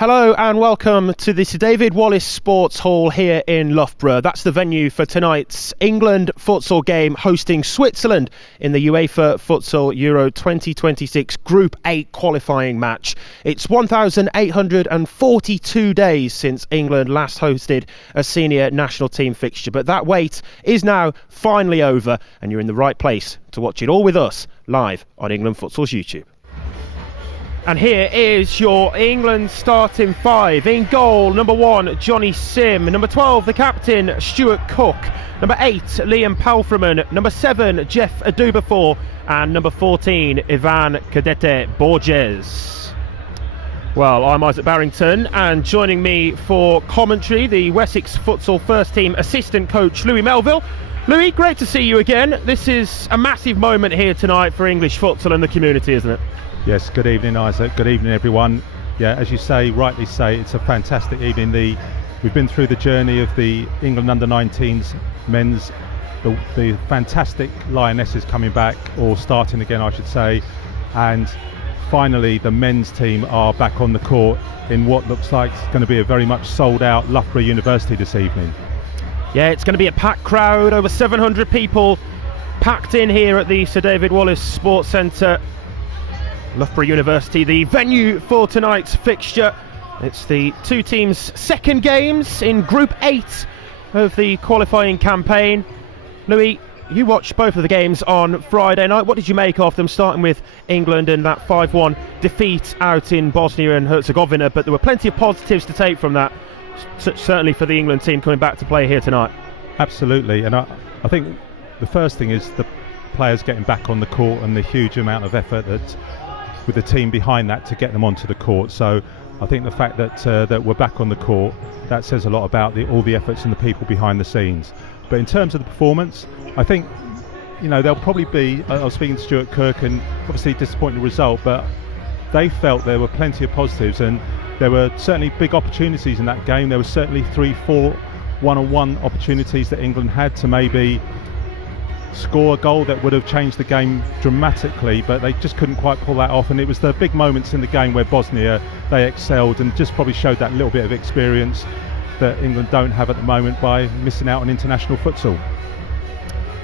Hello and welcome to the Sir David Wallace Sports Hall here in Loughborough. That's the venue for tonight's England futsal game hosting Switzerland in the UEFA Futsal Euro 2026 Group 8 qualifying match. It's 1,842 days since England last hosted a senior national team fixture, but that wait is now finally over and you're in the right place to watch it all with us live on England Futsal's YouTube. And here is your England starting five. In goal, number 1, Johnny Sim. Number 12, the captain, Stuart Cook. Number 8, Liam Palfreman. Number 7, Jeff Adubafor. And number 14, Ivan Cadete Borges. Well, I'm Isaac Barrington, and joining me for commentary, the Wessex Futsal first team assistant coach, Louis Melville. Louis, great to see you again. This is a massive moment here tonight for English futsal and the community, isn't it? Yes, good evening, Isaac. Good evening, everyone. Yeah, as you say, rightly say, it's a fantastic evening. We've been through the journey of the England under-19s men's, the fantastic Lionesses coming back, or starting again, I should say, and finally the men's team are back on the court in what looks like it's going to be a very much sold-out Loughborough University this evening. Yeah, it's going to be a packed crowd, over 700 people packed in here at the Sir David Wallace Sports Centre. Loughborough University, the venue for tonight's fixture. It's the two teams' second games in Group 8 of the qualifying campaign. Louis, you watched both of the games on Friday night. What did you make of them, starting with England and that 5-1 defeat out in Bosnia and Herzegovina? But there were plenty of positives to take from that, certainly for the England team coming back to play here tonight. Absolutely, and I think the first thing is the players getting back on the court and the huge amount of effort that with the team behind that to get them onto the court. So I think the fact that we're back on the court, that says a lot about all the efforts and the people behind the scenes. But in terms of the performance, I think, there'll probably be, I was speaking to Stuart Cook, and obviously disappointing result, but they felt there were plenty of positives, and there were certainly big opportunities in that game. There were certainly 3-4 one-on-one opportunities that England had to maybe score a goal that would have changed the game dramatically, but they just couldn't quite pull that off. And it was the big moments in the game where Bosnia, they excelled and just probably showed that little bit of experience that England don't have at the moment by missing out on international futsal.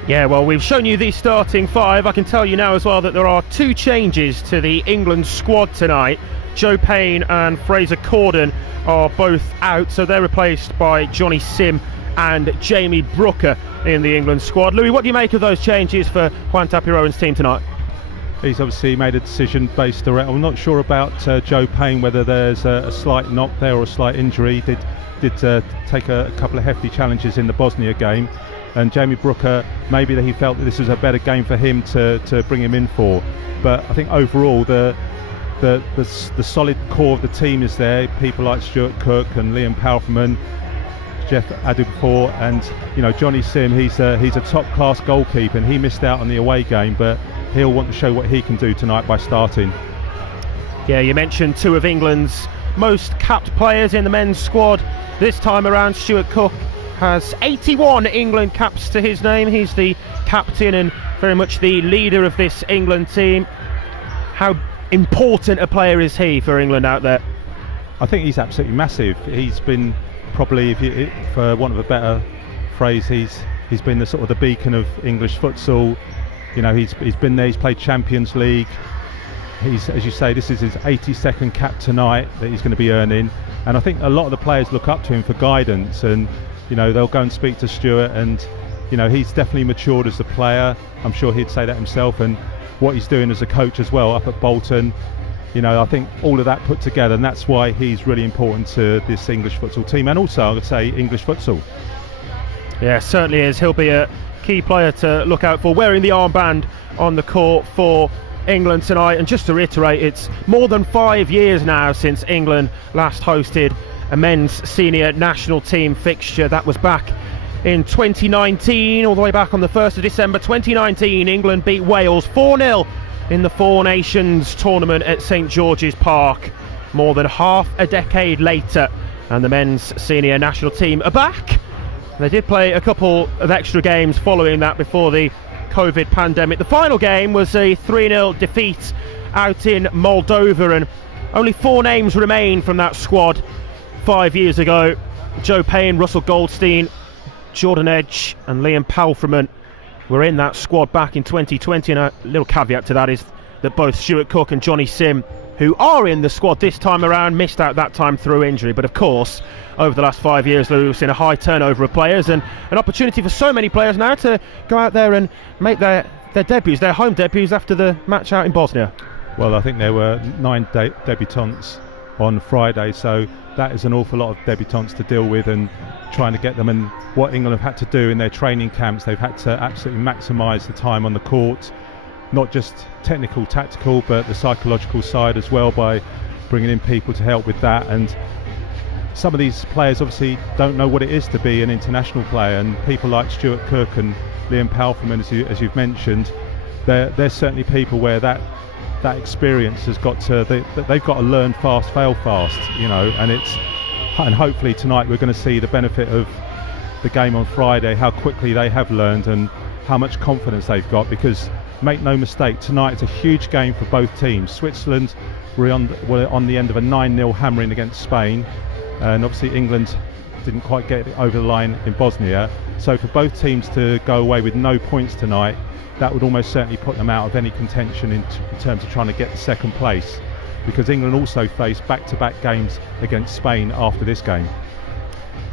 Yeah, well, we've shown you the starting five. I can tell you now as well that there are two changes to the England squad tonight. Joe Payne and Fraser Corden are both out, so they're replaced by Johnny Sim and Jamie Brooker in the England squad. Louis, what do you make of those changes for Juan Tapiroan's team tonight? He's obviously made a decision based around, I'm not sure about Joe Payne, whether there's a slight knock there or a slight injury. Did take a couple of hefty challenges in the Bosnia game, and Jamie Brooker, maybe that he felt that this was a better game for him to bring him in for. But I think overall the solid core of the team is there. People like Stuart Cook and Liam Palfreman, Jeff Adubafor, and Johnny Sim. He's a top-class goalkeeper, and he missed out on the away game, but he'll want to show what he can do tonight by starting. Yeah, you mentioned two of England's most capped players in the men's squad this time around. Stuart Cook has 81 England caps to his name. He's the captain and very much the leader of this England team. How important a player is he for England out there? I think he's absolutely massive. He's been probably, for want of a better phrase, he's been the sort of the beacon of English futsal. He's been there. He's played Champions League. He's, as you say, this is his 82nd cap tonight that he's going to be earning, and I think a lot of the players look up to him for guidance, and they'll go and speak to Stuart, and he's definitely matured as a player. I'm sure he'd say that himself, and what he's doing as a coach as well up at Bolton. I think all of that put together, and that's why he's really important to this English futsal team, and also I would say English futsal. Yeah, certainly is. He'll be a key player to look out for, wearing the armband on the court for England tonight. And just to reiterate, it's more than 5 years now since England last hosted a men's senior national team fixture. That was back in 2019, all the way back on the 1st of December 2019. England beat Wales 4-0 in the Four Nations tournament at St George's Park. More than half a decade later, and the men's senior national team are back. They did play a couple of extra games following that before the COVID pandemic. The final game was a 3-0 defeat out in Moldova, and Only 4 names remain from that squad 5 years ago. Joe Payne, Russell Goldstein, Jordan Edge and Liam Palfreman were in that squad back in 2020, and a little caveat to that is that both Stuart Cook and Johnny Sim, who are in the squad this time around, missed out that time through injury. But of course, over the last 5 years, we've seen a high turnover of players, and an opportunity for so many players now to go out there and make their debuts, their home debuts, after the match out in Bosnia. Well, I think there were 9 debutants on Friday, so that is an awful lot of debutants to deal with, and trying to get them. And what England have had to do in their training camps, they've had to absolutely maximise the time on the court, not just technical, tactical, but the psychological side as well, by bringing in people to help with that. And some of these players obviously don't know what it is to be an international player, and people like Stuart Cook and Liam Palfreman, as you've mentioned, they're certainly people where that experience has got to, they've got to learn fast, fail fast, and hopefully tonight we're going to see the benefit of the game on Friday, how quickly they have learned and how much confidence they've got, because make no mistake, tonight it's a huge game for both teams. Switzerland were on the end of a 9-0 hammering against Spain, and obviously England didn't quite get it over the line in Bosnia. So for both teams to go away with no points tonight, that would almost certainly put them out of any contention in terms of trying to get the second place, because England also face back-to-back games against Spain after this game.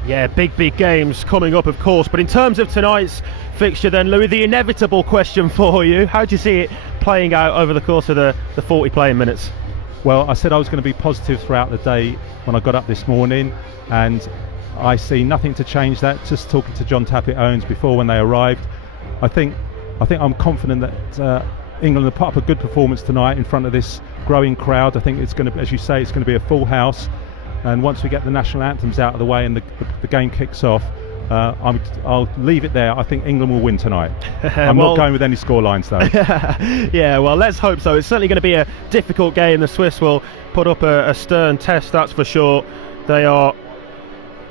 Yeah, big games coming up, of course. But in terms of tonight's fixture then, Louis, the inevitable question for you: how do you see it playing out over the course of the 40 playing minutes? Well, I said I was going to be positive throughout the day when I got up this morning, and I see nothing to change that. Just talking to John Tappett-Owens before when they arrived, I think I'm confident that England will put up a good performance tonight in front of this growing crowd. I think it's going to, as you say, it's going to be a full house. And once we get the national anthems out of the way and the game kicks off, I'll leave it there. I think England will win tonight. I'm not going with any scorelines though. Yeah, well, let's hope so. It's certainly going to be a difficult game. The Swiss will put up a stern test, that's for sure. They are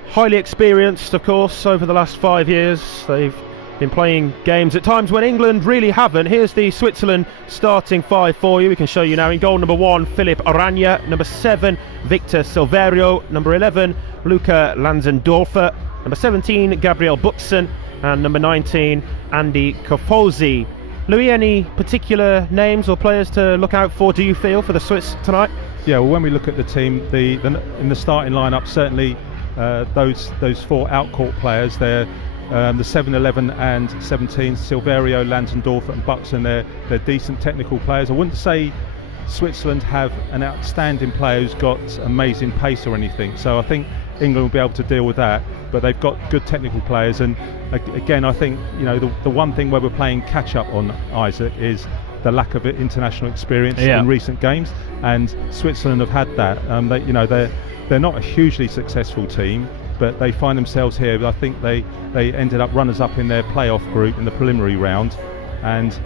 highly experienced, of course, over the last 5 years. They've been playing games at times when England really haven't. Here's the Switzerland starting 5 for you. We can show you now. In goal, number 1, Philipp Aranya. Number 7, Victor Silverio. Number 11, Luca Lanzendorfer. Number 17, Gabriel Buxen. And number 19, Andy Kofosi. Louis, any particular names or players to look out for, do you feel, for the Swiss tonight? Yeah, well, when we look at the team, in the starting lineup, certainly those 4 out-court players, they're the 7, 11 and 17, Silverio, Lanzendorfer and Buxen, they're decent technical players. I wouldn't say Switzerland have an outstanding player who's got amazing pace or anything, so I think England will be able to deal with that, but they've got good technical players. And again, I think the one thing where we're playing catch up on, Isaac, is the lack of international experience in recent games, and Switzerland have had that. They're not a hugely successful team, but they find themselves here. I think they ended up runners-up in their playoff group in the preliminary round, and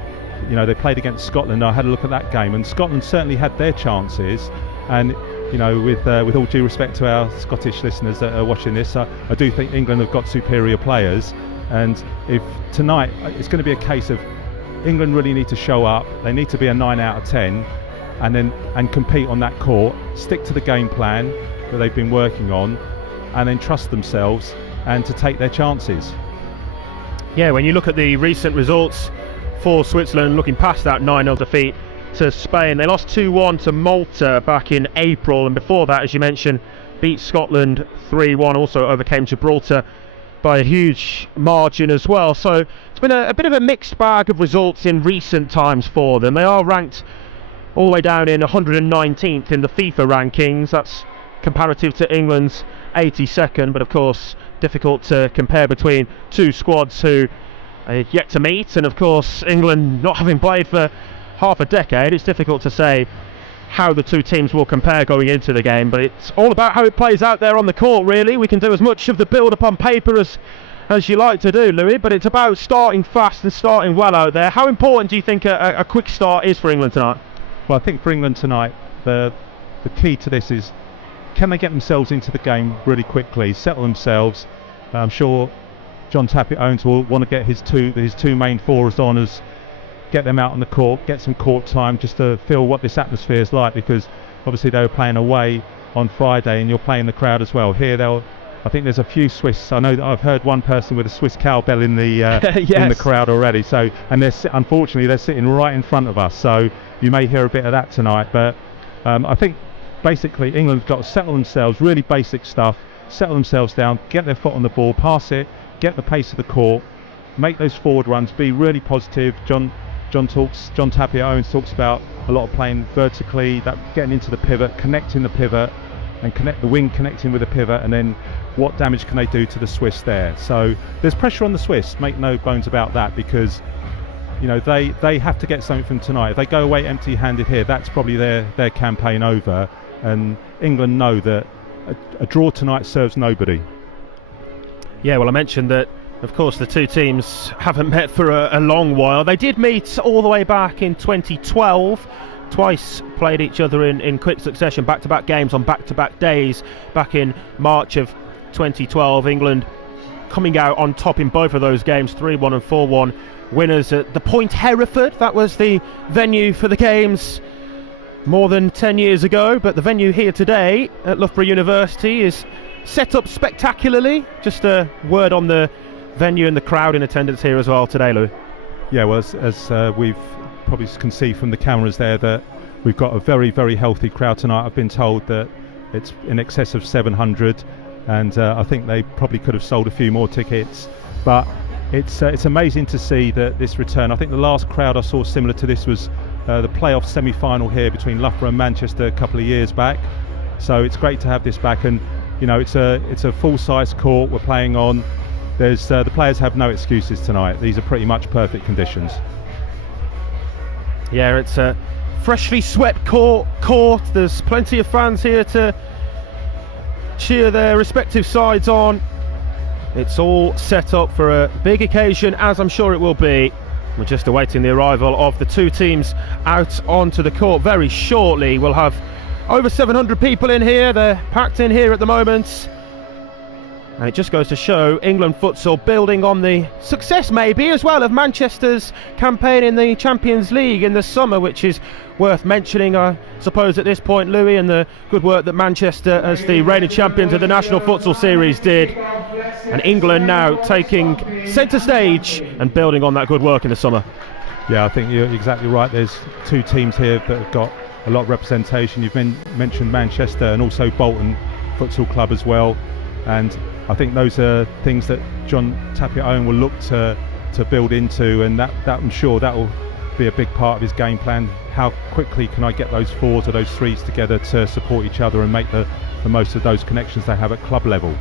they played against Scotland. I had a look at that game, and Scotland certainly had their chances. And with all due respect to our Scottish listeners that are watching this, I do think England have got superior players. And if tonight, it's going to be a case of England really need to show up. They need to be a 9 out of 10, and compete on that court. Stick to the game plan that they've been working on, and then trust themselves and to take their chances. Yeah, when you look at the recent results for Switzerland, looking past that 9-0 defeat to Spain, they lost 2-1 to Malta back in April, and before that, as you mentioned, beat Scotland 3-1, also overcame Gibraltar by a huge margin as well. So it's been a bit of a mixed bag of results in recent times for them. They are ranked all the way down in 119th in the FIFA rankings. That's comparative to England's 82nd, but of course difficult to compare between two squads who are yet to meet, and of course England not having played for half a decade, it's difficult to say how the two teams will compare going into the game, but it's all about how it plays out there on the court, really. We can do as much of the build-up on paper as you like to do, Louis, but it's about starting fast and starting well out there. How important do you think a quick start is for England tonight? Well, I think for England tonight, the key to this is, can they get themselves into the game really quickly, settle themselves? I'm sure John Tappett-Owens will want to get his two main forwards on, as get them out on the court, get some court time just to feel what this atmosphere is like, because obviously they were playing away on Friday, and you're playing the crowd as well. Here I think there's a few Swiss. I know that I've heard one person with a Swiss cowbell in the Yes. in the crowd already. So, and unfortunately they're sitting right in front of us. So you may hear a bit of that tonight. But I think basically England's got to settle themselves, really basic stuff. Settle themselves down, get their foot on the ball, pass it, get the pace of the court, make those forward runs, be really positive. John Tapia-Owens talks about a lot of playing vertically, that getting into the pivot, connecting the pivot, and connect the wing connecting with the pivot, and then what damage can they do to the Swiss there. So there's pressure on the Swiss, make no bones about that, because they have to get something from tonight. If they go away empty-handed here, that's probably their campaign over, and England know that a draw tonight serves nobody. Yeah, well, I mentioned that, of course, the two teams haven't met for a long while. They did meet all the way back in 2012. Twice played each other in quick succession, back-to-back games on back-to-back days back in March of 2012. England coming out on top in both of those games, 3-1 and 4-1 winners at the Point Hereford. That was the venue for the games more than 10 years ago, but the venue here today at Loughborough University is set up spectacularly. Just a word on the venue and the crowd in attendance here as well today, Louis. Yeah, well, as we've probably can see from the cameras there, that we've got a very, very healthy crowd tonight. I've been told that it's in excess of 700, and I think they probably could have sold a few more tickets, but it's amazing to see that this return. I think the last crowd I saw similar to this was the playoff semi-final here between Loughborough and Manchester a couple of years back. So it's great to have this back, and it's a full-size court we're playing on. There's the players have no excuses tonight. These are pretty much perfect conditions. Yeah, it's a freshly swept court. There's plenty of fans here to cheer their respective sides on. It's all set up for a big occasion, as I'm sure it will be. We're just awaiting the arrival of the two teams out onto the court very shortly. We'll have over 700 people in here. They're packed in here at the moment. And it just goes to show England futsal building on the success, maybe, as well, of Manchester's campaign in the Champions League in the summer, which is worth mentioning, I suppose, at this point, Louis, and the good work that Manchester, as the reigning champions of the National Futsal Series, did. And England now taking centre stage and building on that good work in the summer. Yeah, I think you're exactly right. There's two teams here that have got a lot of representation. You've mentioned Manchester and also Bolton Futsal Club as well. And I think those are things that John Tapia-Owen will look to build into, and that I'm sure that will be a big part of his game plan. How quickly can I get those fours or those threes together to support each other and make the most of those connections they have at club level?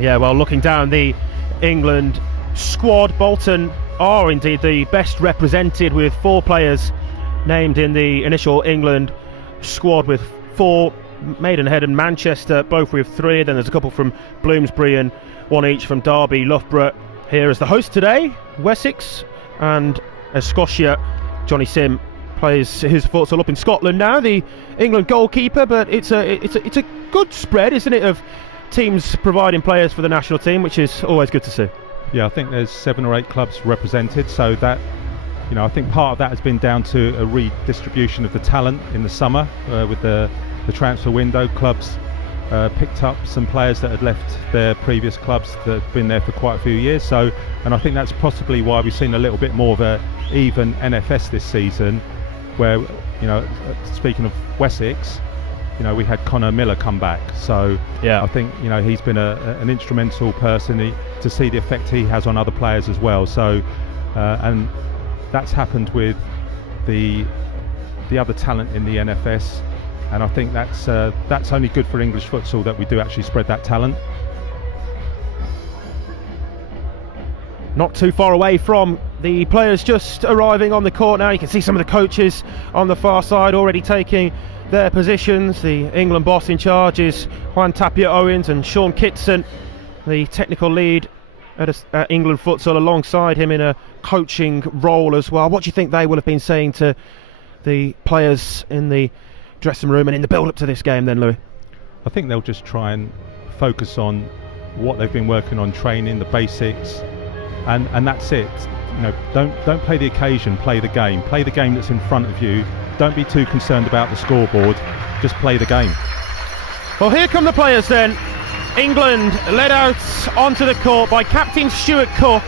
Yeah, well, looking down the England squad, Bolton are indeed the best represented, with 4 players named in the initial England squad, with 4 Maidenhead and Manchester, both with 3. Then there's a couple from Bloomsbury and 1 each from Derby. Loughborough here as the host today, Wessex and Scotia. Johnny Sim plays his futsal up in Scotland now, the England goalkeeper, but it's a good spread, isn't it, of teams providing players for the national team, which is always good to see. Yeah, I think there's 7 or 8 clubs represented, so that, I think part of that has been down to a redistribution of the talent in the summer with the transfer window. Clubs picked up some players that had left their previous clubs that had been there for quite a few years. So, and I think that's possibly why we've seen a little bit more of a even NFS this season, where, speaking of Wessex, we had Connor Miller come back. So yeah, I think he's been an instrumental person to see the effect he has on other players as well. So and that's happened with the other talent in the NFS. And I think that's only good for English futsal, that we do actually spread that talent. Not too far away from the players just arriving on the court now. You can see some of the coaches on the far side already taking their positions. The England boss in charge is Juan Tapia-Owens, and Sean Kitson, the technical lead at England futsal, alongside him in a coaching role as well. What do you think they will have been saying to the players in the dressing room and in the build-up to this game then, Louis? I think they'll just try and focus on what they've been working on, training, the basics, and that's it. Don't play the occasion, play the game that's in front of you, don't be too concerned about the scoreboard, just play the game. Well, here come the players then. England led out onto the court by captain Stuart Cook.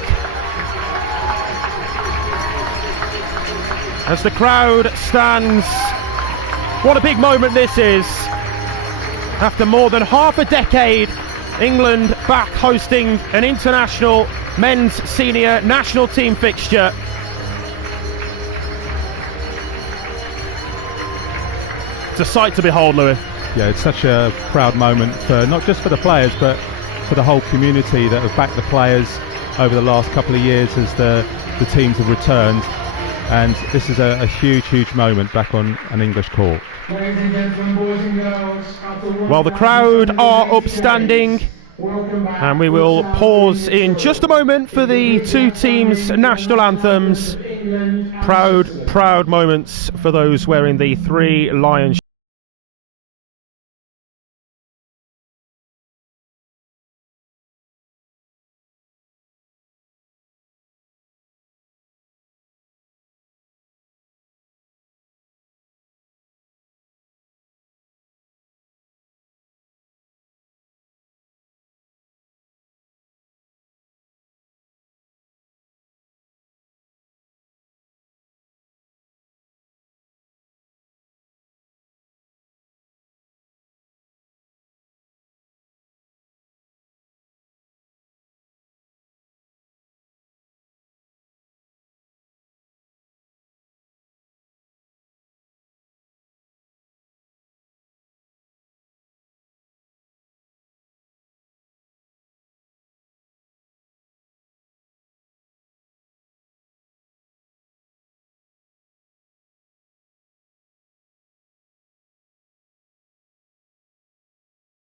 As the crowd stands, what a big moment this is. After more than half a decade, England back hosting an international men's senior national team fixture. It's a sight to behold, Louis. Yeah, it's such a proud moment for not just for the players but for the whole community that have backed the players over the last couple of years as the teams have returned, and this is a huge moment back on an English court. Well, the crowd are upstanding, and we will pause in just a moment for the two teams' national anthems. Proud moments for those wearing the three lions.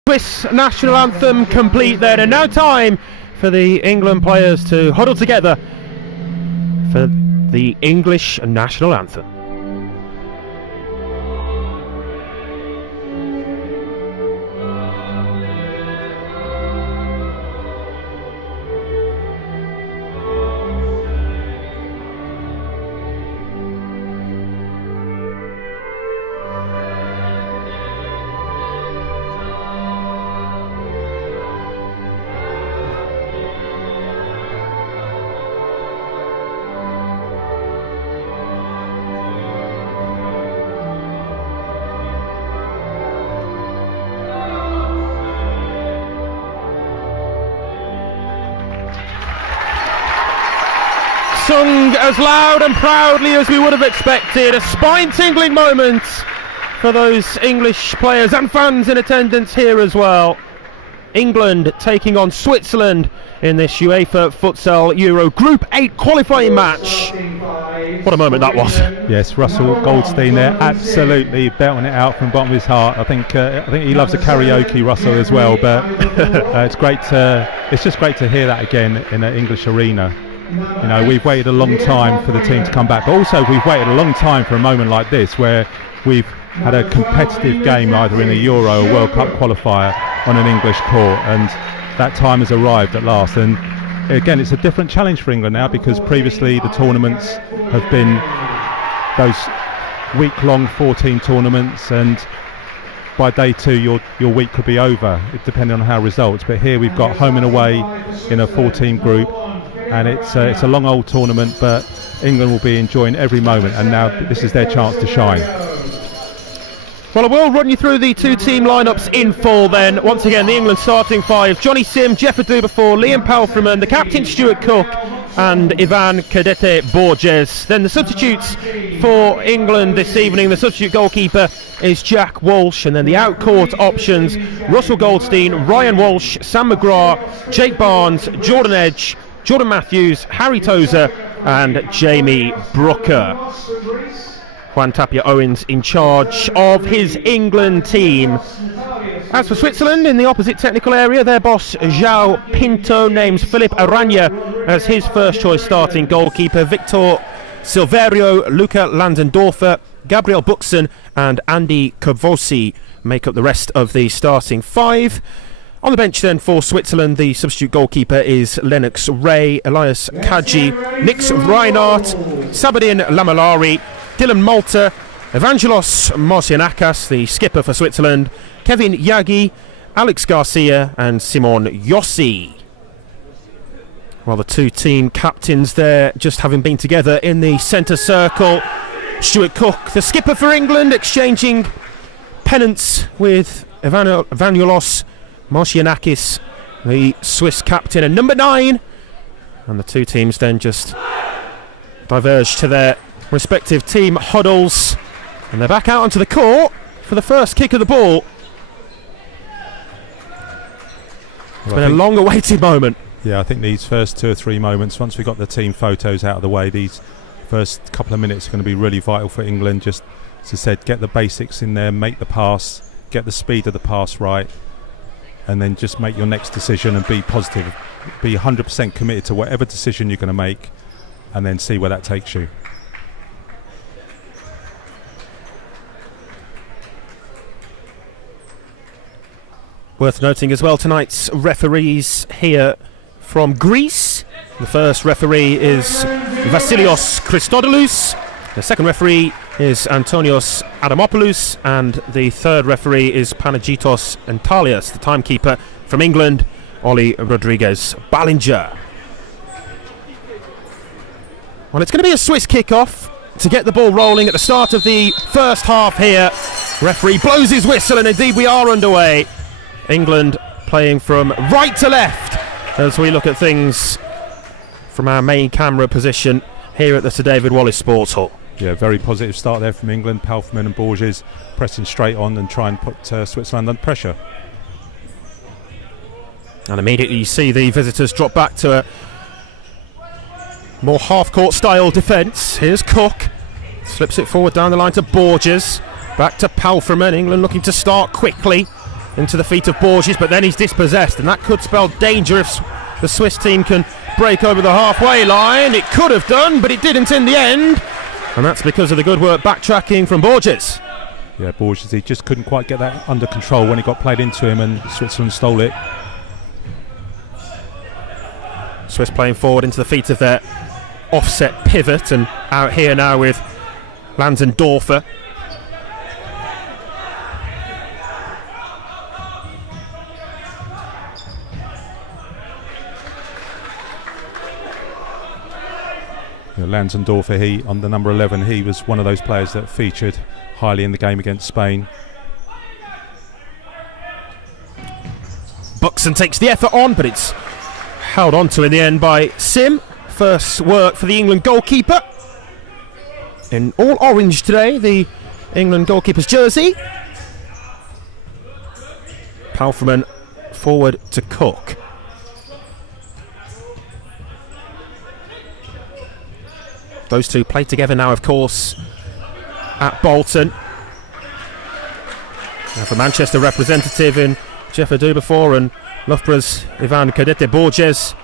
Swiss national anthem complete then, and now time for the England players to huddle together for the English national anthem. Sung as loud and proudly as we would have expected. A spine-tingling moment for those English players and fans in attendance here as well. England taking on Switzerland in this UEFA Futsal Euro Group 8 qualifying match. What a moment that was. Yes, Russell Goldstein there, absolutely belting it out from the bottom of his heart. I think he loves a karaoke, Russell, as well. But it's just great to hear that again in an English arena. You know, we've waited a long time for the team to come back, but also we've waited a long time for a moment like this where we've had a competitive game either in a Euro or World Cup qualifier on an English court, and that time has arrived at last. And again, it's a different challenge for England now, because previously the tournaments have been those week-long 14 tournaments, and by day two your week could be over, depending on how results. But here we've got home and away in a 14 group, and it's a long old tournament, but England will be enjoying every moment, and now this is their chance to shine. Well, I will run you through the two team lineups in full then. Once again, the England starting five: Johnny Sim, Jeff Adubafor, Liam Palfreman, the captain Stuart Cook, and Ivan Cadete Borges. Then the substitutes for England this evening: the substitute goalkeeper is Jack Walsh, and then the out-court options: Russell Goldstein, Ryan Walsh, Sam McGrath, Jake Barnes, Jordan Edge, Jordan Matthews, Harry Tozer, and Jamie Brooker. Juan Tapia Owens in charge of his England team. As for Switzerland, in the opposite technical area, their boss João Pinto names Philip Aranya as his first choice starting goalkeeper. Victor Silverio, Luca Landendorfer, Gabriel Buxen and Andy Cavosi make up the rest of the starting five. On the bench then for Switzerland, the substitute goalkeeper is Lennox Ray, Elias Kaji, Nix Reinhardt, Sabadin Lamalari, Dylan Malta, Evangelos Marcianakis, the skipper for Switzerland, Kevin Yagi, Alex Garcia and Simon Yossi. While the two team captains there just having been together in the centre circle. Stuart Cook, the skipper for England, exchanging pennants with Evangelos Marcianakis, the Swiss captain, and number 9. And the two teams then just diverge to their respective team huddles. And they're back out onto the court for the first kick of the ball. It's been a long-awaited moment. Yeah, I think these first 2 or 3 moments, once we got the team photos out of the way, these first couple of minutes are going to be really vital for England. Just, as I said, get the basics in there, make the pass, get the speed of the pass right, and then just make your next decision and be positive. Be 100% committed to whatever decision you're going to make, and then see where that takes you. Worth noting as well, tonight's referees here from Greece. The first referee is Vasilios Christodoulos. The second referee is Antonios Adamopoulos. And the third referee is Panagitos Antalias, the timekeeper from England, Oli Rodriguez Ballinger. Well, it's going to be a Swiss kick-off to get the ball rolling at the start of the first half here. Referee blows his whistle, and indeed we are underway. England playing from right to left as we look at things from our main camera position here at the Sir David Wallace Sports Hall. Yeah, very positive start there from England. Palfman and Borges pressing straight on and try and put Switzerland under pressure. And immediately you see the visitors drop back to a more half-court style defence. Here's Cook, slips it forward down the line to Borges, back to Palfman. England looking to start quickly into the feet of Borges, but then he's dispossessed, and that could spell danger if the Swiss team can break over the halfway line. It could have done, but it didn't in the end, and that's because of the good work backtracking from Borges. Yeah, Borges, he just couldn't quite get that under control when it got played into him, and Switzerland stole it. Swiss playing forward into the feet of their offset pivot, and out here now with Lanzendorfer. Lanzendorfer, he on the number 11, he was one of those players that featured highly in the game against Spain. Buxton takes the effort on, but it's held on to in the end by Sim. First work for the England goalkeeper. In all orange today, the England goalkeeper's jersey. Palfman forward to Cook. Those two play together now, of course, at Bolton. Now for Manchester representative in Jeff Adubafor and Loughborough's Ivan Cadete Borges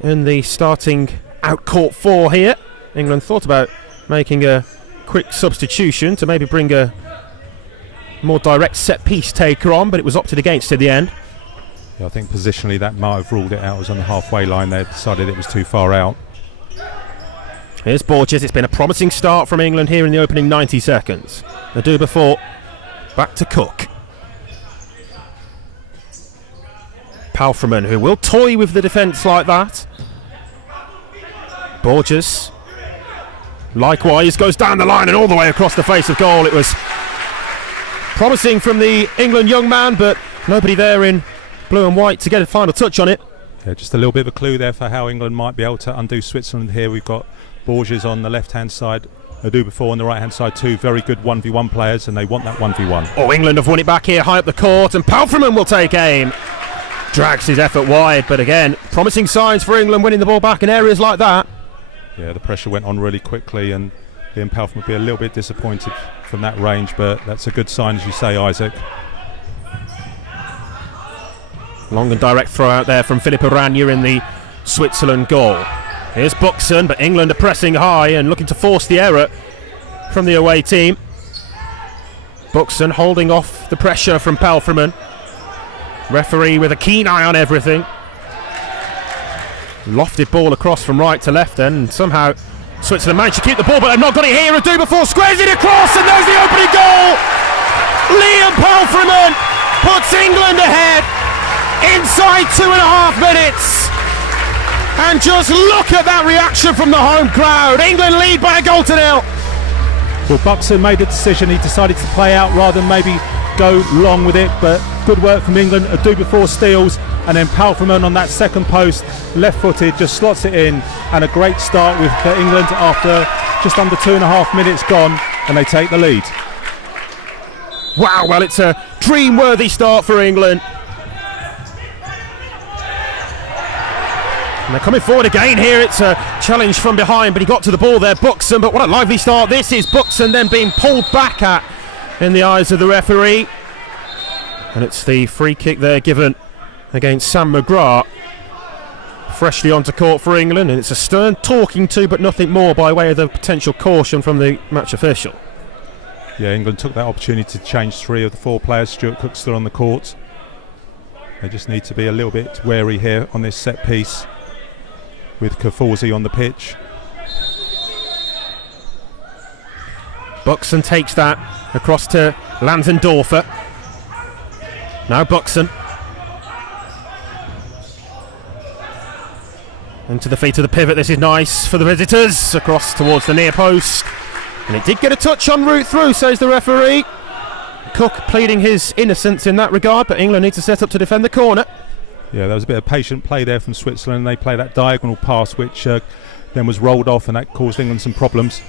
in the starting out-court 4 here. England thought about making a quick substitution to maybe bring a more direct set-piece taker on, but it was opted against in the end. Yeah, I think positionally that might have ruled it out. It was on the halfway line. They decided it was too far out. Here's Borges. It's been a promising start from England here in the opening 90 seconds. Adubafor back to Cook. Palfman, who will toy with the defence like that. Borges likewise goes down the line and all the way across the face of goal. It was promising from the England young man, but nobody there in blue and white to get a final touch on it. Yeah, just a little bit of a clue there for how England might be able to undo Switzerland here. We've got Borges on the left-hand side, Adubafor on the right-hand side, two very good 1v1 players, and they want that 1v1. Oh, England have won it back here, high up the court, and Palfman will take aim. Drags his effort wide, but again, promising signs for England winning the ball back in areas like that. Yeah, the pressure went on really quickly, and Ian Palfman would be a little bit disappointed from that range, but that's a good sign, as you say, Isaac. Long and direct throw out there from Philippe Aranya in the Switzerland goal. Here's Buxton, but England are pressing high and looking to force the error from the away team. Buxton holding off the pressure from Palfman. Referee with a keen eye on everything. Lofted ball across from right to left then, and somehow Switzerland managed to keep the ball, but they've not got it here. Adubafor squares it across, and there's the Palfreyman puts England ahead inside 2.5 minutes. And just look at that reaction from the home crowd. England lead by a goal to nil. Well, Buxton made the decision. He decided to play out rather than maybe go long with it, but good work from England. A do before steals, and then Palfreyman on that second post, left-footed, just slots it in, and a great start for England after just under 2.5 minutes gone, and they take the lead. Wow, well, it's a dream-worthy start for England. And they're coming forward again here. It's a challenge from behind, but he got to the ball there, Buxton. But what a lively start this is. Buxton then being pulled back at in the eyes of the referee. And it's the free kick there given against Sam McGrath. Freshly onto court for England, and it's a stern talking to, but nothing more by way of the potential caution from the match official. Yeah, England took that opportunity to change 3 of the 4 players. Stuart Cook still on the court. They just need to be a little bit wary here on this set piece, with Kaforzi on the pitch. Buxton takes that across to Lanzendorfer. Now Buxton. Into the feet of the pivot. This is nice for the visitors. Across towards the near post. And it did get a touch en route through, says the referee. Cook pleading his innocence in that regard, but England need to set up to defend the corner. Yeah, there was a bit of patient play there from Switzerland. They played that diagonal pass, which then was rolled off, and that caused England some problems.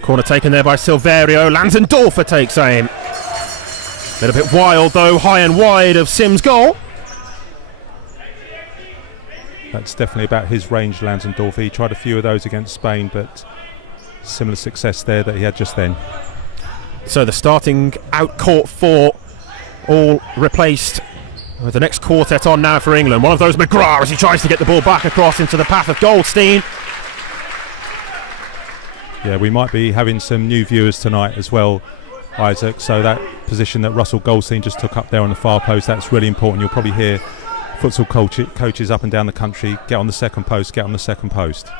Corner taken there by Silverio. Lanzendorfer takes aim. A little bit wild, though, high and wide of Sim's goal. That's definitely about his range, Lanzendorfer. He tried a few of those against Spain, but similar success there that he had just then. So the starting out court 4 all replaced with the next quartet on now for England. One of those, McGrath, as he tries to get the ball back across into the path of Goldstein. Yeah, we might be having some new viewers tonight as well, Isaac. So that position that Russell Goldstein just took up there on the far post, that's really important. You'll probably hear futsal coaches up and down the country, get on the second post, get on the second post.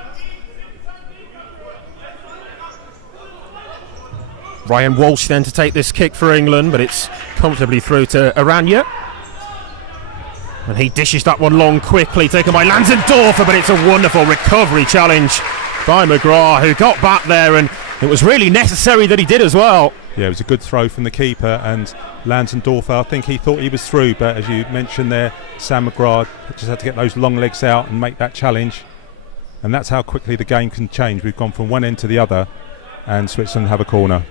Ryan Walsh then to take this kick for England, but it's comfortably through to Aranya. And he dishes that one long quickly, taken by Lanzendorfer, but it's a wonderful recovery challenge by McGrath, who got back there, and it was really necessary that he did as well. Yeah, it was a good throw from the keeper, and Lanzendorfer, I think he thought he was through, but as you mentioned there, Sam McGrath just had to get those long legs out and make that challenge, and that's how quickly the game can change. We've gone from one end to the other, and Switzerland have a corner.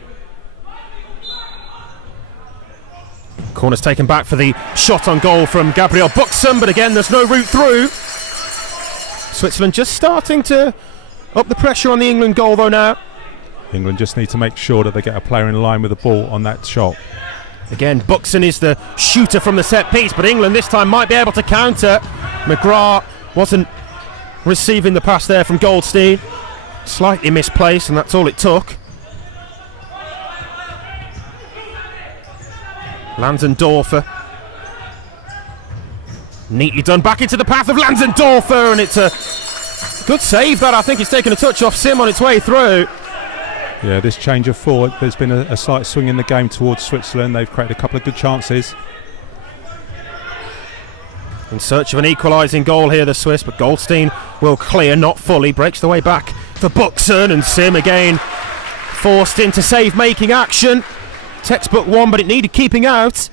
Corner's taken back for the shot on goal from Gabriel Buxton, but again there's no route through. Switzerland just starting to up the pressure on the England goal though now. England just need to make sure that they get a player in line with the ball on that shot. Again, Buxton is the shooter from the set piece, but England this time might be able to counter. McGrath wasn't receiving the pass there from Goldstein. Slightly misplaced, and that's all it took. Lanzendorfer. Neatly done back into the path of Lanzendorfer, and it's a good save that. I think he's taken a touch off Sim on its way through. Yeah, this change of forward, there's been a slight swing in the game towards Switzerland. They've created a couple of good chances. In search of an equalising goal here, the Swiss, but Goldstein will clear, not fully. Breaks the way back for Buxton, and Sim again forced into save-making action. Textbook one, but it needed keeping out.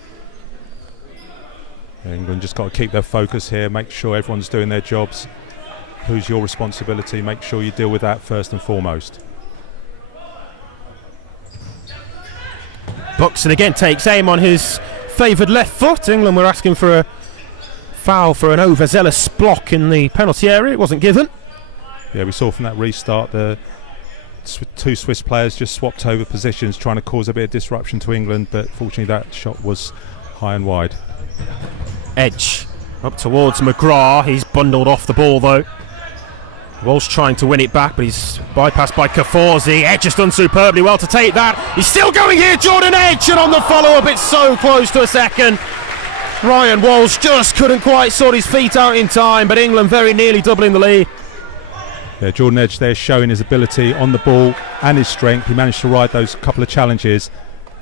England just got to keep their focus here, make sure everyone's doing their jobs. Who's your responsibility? Make sure you deal with that first and foremost. Buxton again takes aim on his favoured left foot. England were asking for a foul for an overzealous block in the penalty area. It wasn't given. Yeah, we saw from that restart the 2 Swiss players just swapped over positions, trying to cause a bit of disruption to England, but fortunately that shot was high and wide. Edge up towards McGrath. He's bundled off the ball though. Walsh trying to win it back, but he's bypassed by Kaforzi. Edge has done superbly well to take that. He's still going here, Jordan Edge, and on the follow-up it's so close to a second. Ryan Walsh just couldn't quite sort his feet out in time, but England very nearly doubling the lead. Yeah, Jordan Edge there showing his ability on the ball and his strength. He managed to ride those couple of challenges,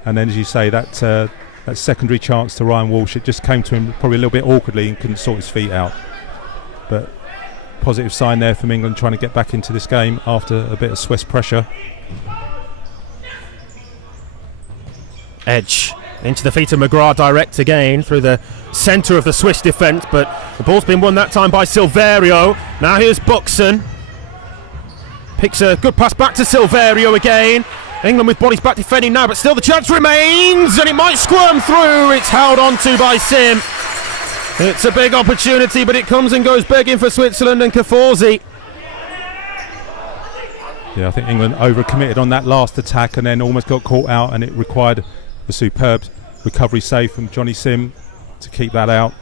and then as you say, that that secondary chance to Ryan Walsh, it just came to him probably a little bit awkwardly and couldn't sort his feet out. But positive sign there from England trying to get back into this game after a bit of Swiss pressure. Edge into the feet of McGrath, direct again through the centre of the Swiss defence, but the ball's been won that time by Silverio. Now here's Buxton. Picks a good pass back to Silverio again. England with bodies back defending now, but still the chance remains, and it might squirm through. It's held onto by Sim. It's a big opportunity, but it comes and goes begging for Switzerland and Caforzi. Yeah, I think England overcommitted on that last attack and then almost got caught out, and it required a superb recovery save from Johnny Sim to keep that out.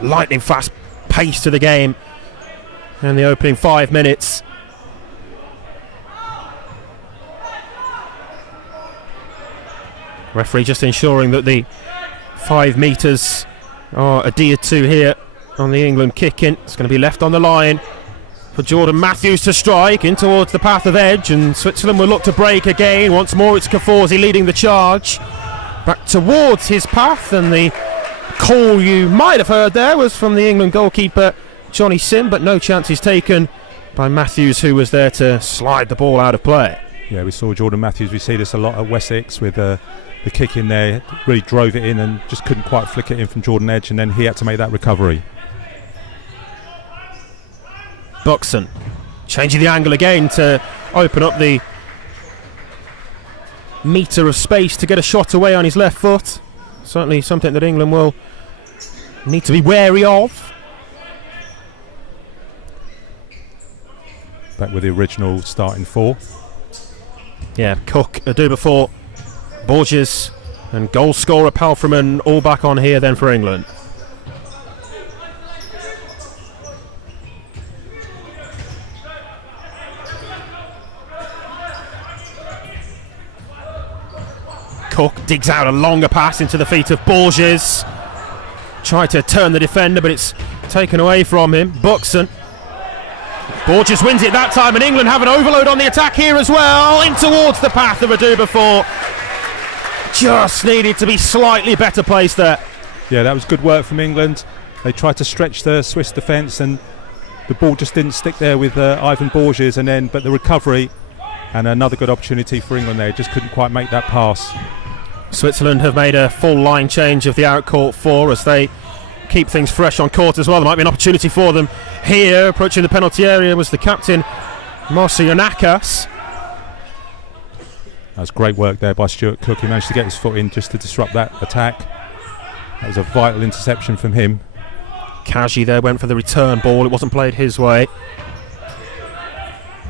Lightning fast pace to the game in the opening 5 minutes. Referee just ensuring that the 5 metres are adhered to here on the England kick-in. It's going to be left on the line for Jordan Matthews to strike in towards the path of edge, and Switzerland will look to break again. Once more it's Caforzi leading the charge back towards his path, and the call you might have heard there was from the England goalkeeper Johnny Sim, but no chances taken by Matthews, who was there to slide the ball out of play. Yeah, we saw Jordan Matthews, we see this a lot at Wessex with the kick in there, really drove it in and just couldn't quite flick it in from Jordan Edge, and then he had to make that recovery. Buxton changing the angle again to open up the metre of space to get a shot away on his left foot. Certainly something that England will need to be wary of. Back with the original starting 4. Yeah, Cook, Adubafor, Borges and goal scorer Palfreman all back on here then for England. Cook digs out a longer pass into the feet of Borges. Tried to turn the defender, but it's taken away from him. Buxton. Borges wins it that time, and England have an overload on the attack here as well. In towards the path of Adubafor. Just needed to be slightly better placed there. Yeah, that was good work from England. They tried to stretch the Swiss defence, and the ball just didn't stick there with Ivan Borges, but the recovery and another good opportunity for England there. Just couldn't quite make that pass. Switzerland have made a full line change of the out-court 4 as they keep things fresh on court as well. There might be an opportunity for them here. Approaching the penalty area was the captain, Marcianakas. That was great work there by Stuart Cook. He managed to get his foot in just to disrupt that attack. That was a vital interception from him. Kaji there went for the return ball. It wasn't played his way.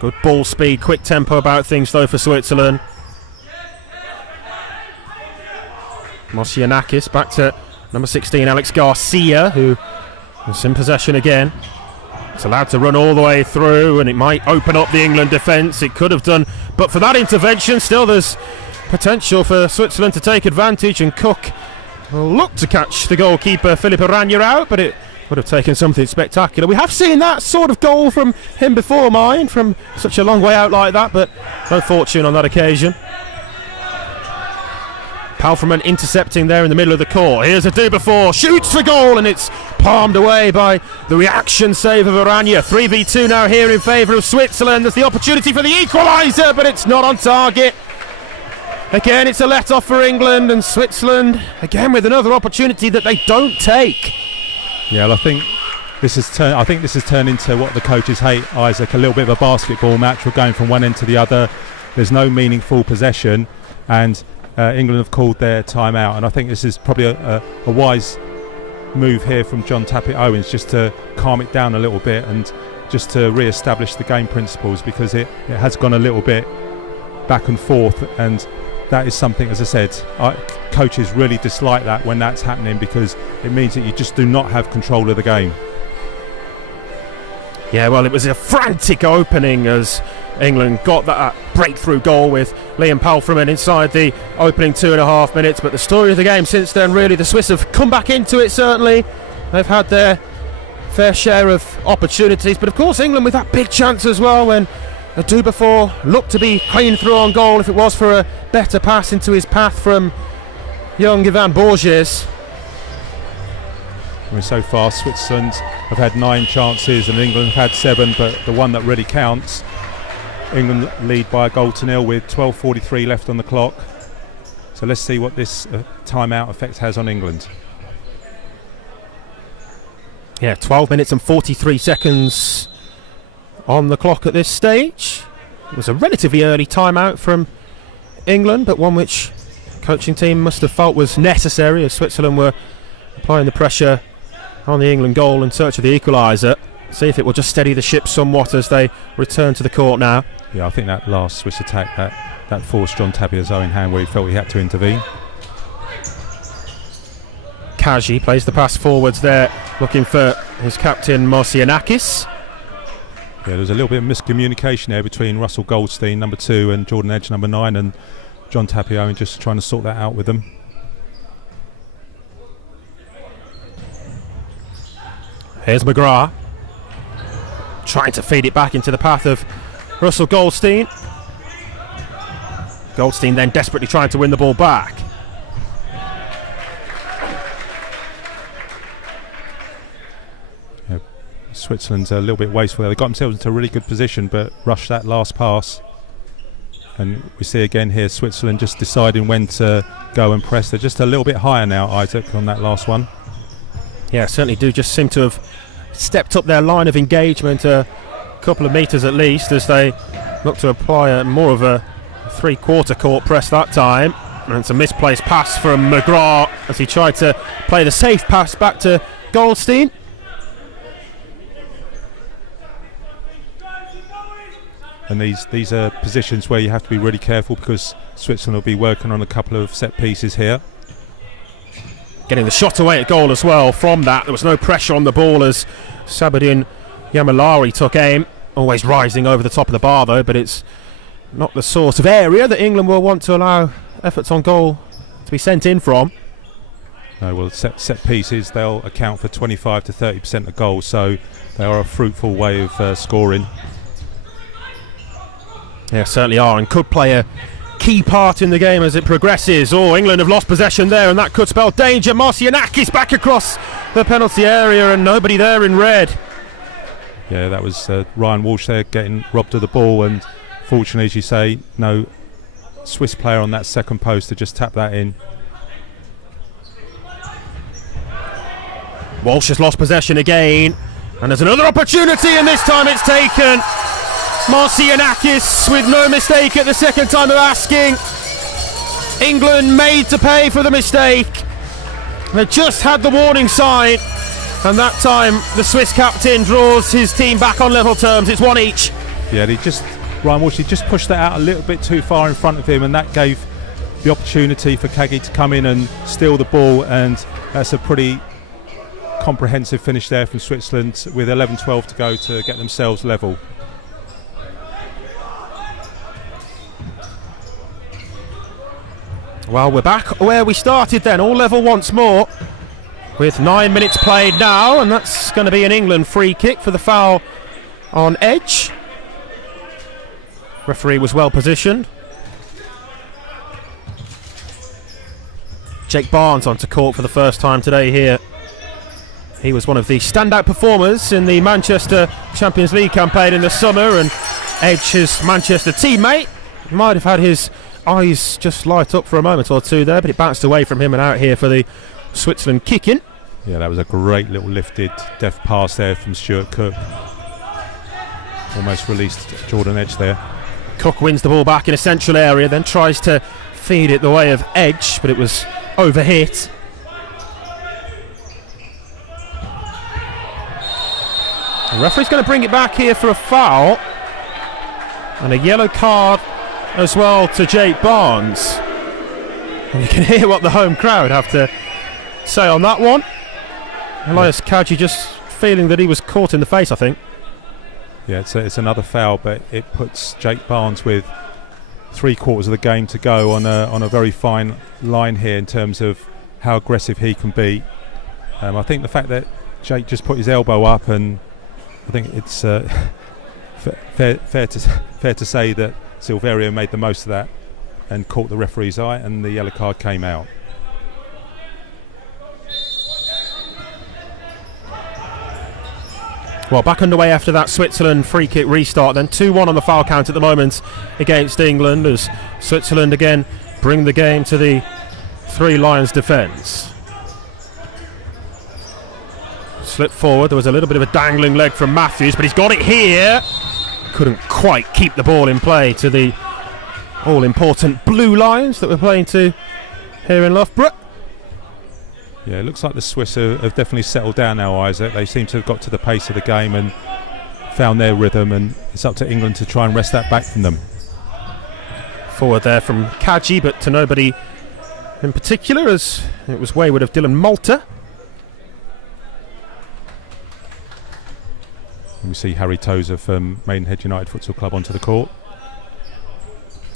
Good ball speed, quick tempo about things though for Switzerland. Marcianakis back to number 16, Alex Garcia, who is in possession again. It's allowed to run all the way through, and it might open up the England defence. It could have done, but for that intervention, still there's potential for Switzerland to take advantage, and Cook will look to catch the goalkeeper Philippe Aranya out, but it would have taken something spectacular. We have seen that sort of goal from him before, mine, from such a long way out like that, but no fortune on that occasion. Palfreman intercepting there in the middle of the court. Here's Adubafor, shoots for goal, and it's palmed away by the reaction save of Aranya. 3v2 now here in favour of Switzerland. There's the opportunity for the equaliser, but it's not on target. Again, it's a let-off for England, and Switzerland, again with another opportunity that they don't take. Yeah, well, I think this has turned into what the coaches hate, Isaac, a little bit of a basketball match. We're going from one end to the other. There's no meaningful possession, and England have called their timeout, and I think this is probably a wise move here from John Tappet-Owens, just to calm it down a little bit and just to re-establish the game principles, because it has gone a little bit back and forth, and that is something, as I said, coaches really dislike that when that's happening, because it means that you just do not have control of the game. Yeah, well, it was a frantic opening as England got that breakthrough goal with Liam Palfreman inside the opening 2.5 minutes, but the story of the game since then, really, the Swiss have come back into it. Certainly they've had their fair share of opportunities, but of course England with that big chance as well when Dubafort looked to be clean through on goal if it was for a better pass into his path from young Ivan Borges. I mean, so far Switzerland have had 9 chances and England have had 7, but the one that really counts, England lead by a goal to nil with 12:43 left on the clock. So let's see what this timeout effect has on England. Yeah, 12 minutes and 43 seconds on the clock at this stage. It was a relatively early timeout from England, but one which the coaching team must have felt was necessary as Switzerland were applying the pressure on the England goal in search of the equaliser. See if it will just steady the ship somewhat as they return to the court now. Yeah, I think that last Swiss attack, that forced John Tapia's own hand where he felt he had to intervene. Kaji plays the pass forwards there, looking for his captain Marcianakis. Yeah, there's a little bit of miscommunication there between Russell Goldstein, number 2, and Jordan Edge, number 9, and John Tapia, and just trying to sort that out with them. Here's McGrath, trying to feed it back into the path of Russell Goldstein. Goldstein then desperately trying to win the ball back. Yeah, Switzerland's a little bit wasteful there. They got themselves into a really good position but rushed that last pass. And we see again here Switzerland just deciding when to go and press. They're just a little bit higher now, Isaac, on that last one. Yeah, certainly do just seem to have stepped up their line of engagement a couple of metres at least as they look to apply more of a 3/4 court press that time. And it's a misplaced pass from McGrath as he tried to play the safe pass back to Goldstein. And these are positions where you have to be really careful because Switzerland will be working on a couple of set pieces here. Getting the shot away at goal as well from that. There was no pressure on the ball as Sabadin Yamalari took aim. Always rising over the top of the bar though, but it's not the sort of area that England will want to allow efforts on goal to be sent in from. No, well, set pieces, they'll account for 25 to 30% of goals, so they are a fruitful way of scoring. Yeah, certainly are, and could play a key part in the game as it progresses. Oh, England have lost possession there, and that could spell danger. Marcianakis back across the penalty area, and nobody there in red. Yeah, that was Ryan Walsh there getting robbed of the ball, and fortunately, as you say, no Swiss player on that second post to just tap that in. Walsh has lost possession again, and there's another opportunity, and this time it's taken. Marcianakis with no mistake at the second time of asking. England made to pay for the mistake. They just had the warning sign, and that time the Swiss captain draws his team back on level terms. It's 1 each. Yeah, Ryan Walsh, he just pushed that out a little bit too far in front of him, and that gave the opportunity for Kagi to come in and steal the ball, and that's a pretty comprehensive finish there from Switzerland with 11-12 to go to get themselves level. Well, we're back where we started then, all level once more, with 9 minutes played now, and that's going to be an England free kick for the foul on Edge. Referee was well positioned. Jake Barnes onto court for the first time today here. He was one of the standout performers in the Manchester Champions League campaign in the summer, and Edge, his Manchester teammate, might have had his eyes just light up for a moment or two there, but it bounced away from him and out here for the Switzerland kick-in. Yeah, that was a great little lifted deft pass there from Stuart Cook. Almost released Jordan Edge there. Cook wins the ball back in a central area, then tries to feed it the way of Edge, but it was overhit. The referee's going to bring it back here for a foul, and a yellow card as well to Jake Barnes. And you can hear what the home crowd have to say on that one. Elias Kaji just feeling that he was caught in the face, I think. Yeah, it's another foul, but it puts Jake Barnes with 3/4 of the game to go on a very fine line here in terms of how aggressive he can be. I think the fact that Jake just put his elbow up, and I think it's Fair to say that Silverio made the most of that and caught the referee's eye, and the yellow card came out. Well, back underway after that Switzerland free kick restart, then 2-1 on the foul count at the moment against England, as Switzerland again bring the game to the Three Lions defence. Slip forward, there was a little bit of a dangling leg from Matthews, but he's got it here. Couldn't quite keep the ball in play to the all-important Blue Lions that we're playing to here in Loughborough. Yeah, it looks like the Swiss have definitely settled down now, Isaac. They seem to have got to the pace of the game and found their rhythm, and it's up to England to try and wrest that back from them. Forward there from Kaji, but to nobody in particular, as it was wayward of Dylan Malta. And we see Harry Tozer from Maidenhead United Futsal Club onto the court.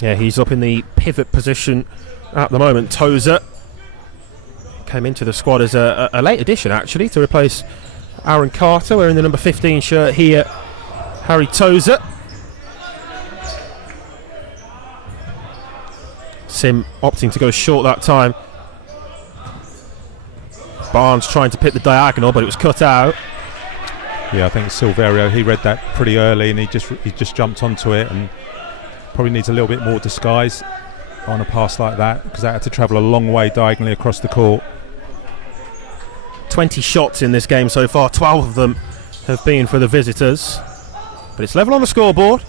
Yeah, he's up in the pivot position at the moment. Tozer came into the squad as a late addition, actually, to replace Aaron Carter, wearing the number 15 shirt here. Harry Tozer. Sim opting to go short that time. Barnes trying to pick the diagonal, but it was cut out. Yeah, I think Silverio, he read that pretty early, and he just jumped onto it, and probably needs a little bit more disguise on a pass like that, because that had to travel a long way diagonally across the court. 20 shots in this game so far, 12 of them have been for the visitors, but it's level on the scoreboard.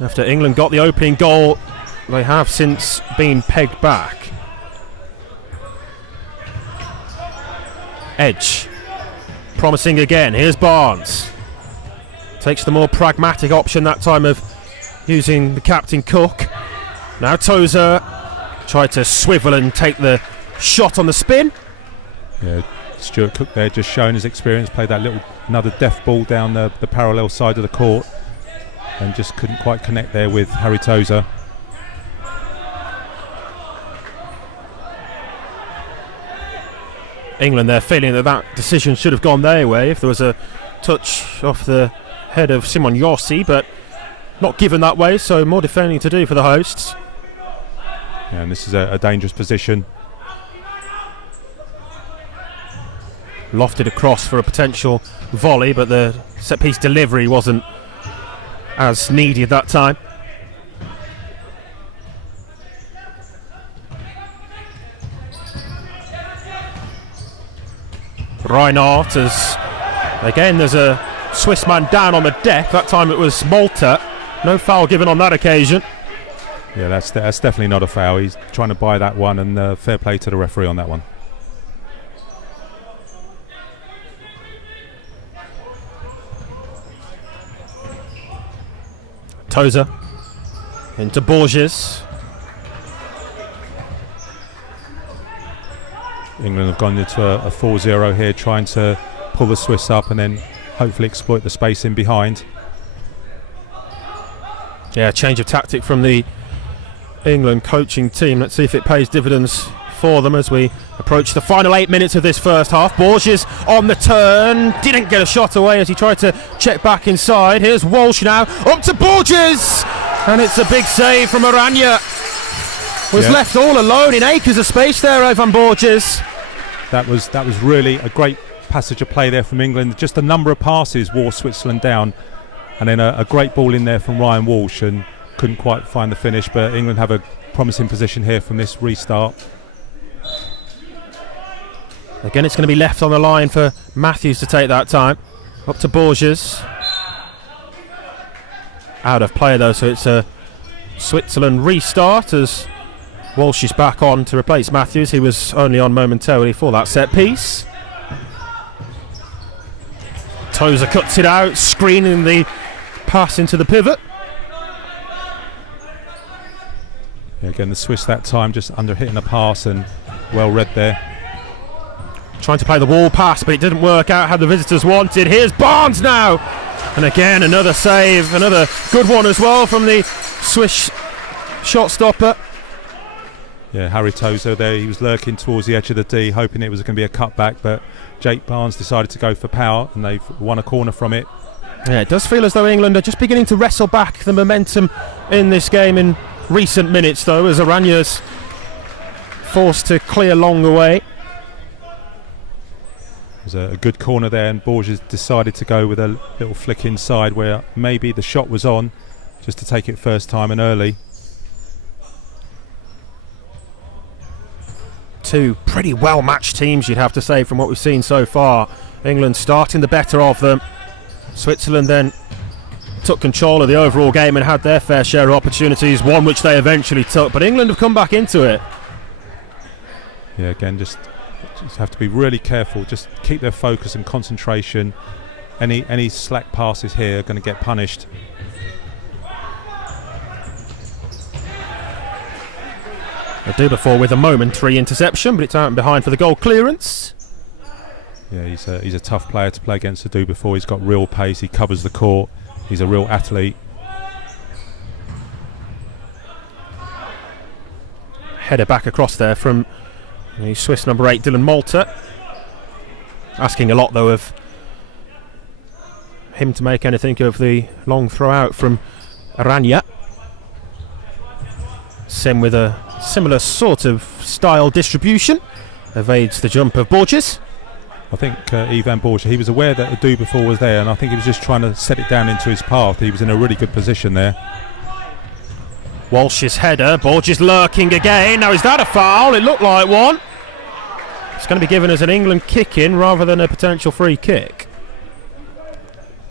After England got the opening goal, they have since been pegged back. Edge promising again. Here's Barnes, takes the more pragmatic option that time of using the captain Cook. Now Tozer tried to swivel and take the shot on the spin. Yeah, Stuart Cook there just showing his experience, played that another deft ball down the parallel side of the court, and just couldn't quite connect there with Harry Tozer. England, they're feeling that decision should have gone their way if there was a touch off the head of Simon Yossi, but not given that way, so more defending to do for the hosts. Yeah, and this is a dangerous position. Lofted across for a potential volley, but the set-piece delivery wasn't as needed that time. Reinhardt, as again there's a Swiss man down on the deck. That time it was Malta. No foul given on that occasion. Yeah, that's definitely not a foul. He's trying to buy that one, and fair play to the referee on that one. Tozer into Borges. England have gone into a 4-0 here, trying to pull the Swiss up and then hopefully exploit the space in behind. Yeah, change of tactic from the England coaching team. Let's see if it pays dividends for them as we approach the final 8 minutes of this first half. Borges on the turn, didn't get a shot away as he tried to check back inside. Here's Walsh now, up to Borges, and it's a big save from Aranya. Was left all alone in acres of space there, Ivan Borges. That was really a great passage of play there from England. Just a number of passes wore Switzerland down, and then a great ball in there from Ryan Walsh, and couldn't quite find the finish, but England have a promising position here from this restart. Again, it's going to be left on the line for Matthews to take that time. Up to Borges. Out of play though, so it's a Switzerland restart as Walsh is back on to replace Matthews. He was only on momentarily for that set piece. Tozer cuts it out, screening the pass into the pivot. Yeah, again, the Swiss that time just under hitting a pass, and well read there. Trying to play the wall pass, but it didn't work out how the visitors wanted. Here's Barnes now, and again another save, another good one as well from the Swiss shot stopper. Yeah, Harry Tozer there, he was lurking towards the edge of the D, hoping it was going to be a cutback, but Jake Barnes decided to go for power, and they've won a corner from it. Yeah, it does feel as though England are just beginning to wrestle back the momentum in this game in recent minutes, though, as Aranya's forced to clear long away. There's a good corner there, and Borges decided to go with a little flick inside where maybe the shot was on, just to take it first time and early. Two pretty well matched teams, you'd have to say, from what we've seen so far. England starting the better of them. Switzerland then took control of the overall game and had their fair share of opportunities, one which they eventually took, but England have come back into it. Yeah, again, just have to be really careful, just keep their focus and concentration. Any slack passes here are going to get punished. They do before with a momentary interception, but it's out and behind for the goal clearance. Yeah, he's a tough player to play against. To do before, he's got real pace, he covers the court, he's a real athlete. Header back across there from the Swiss number 8, Dylan Malta. Asking a lot, though, of him to make anything of the long throw out from Aranya. Sim with a similar sort of style distribution. Evades the jump of Borges. I think Ivan Borges, he was aware that Adu before was there, and I think he was just trying to set it down into his path. He was in a really good position there. Walsh's header, Borges lurking again. Now, is that a foul? It looked like one. It's going to be given as an England kick-in rather than a potential free kick.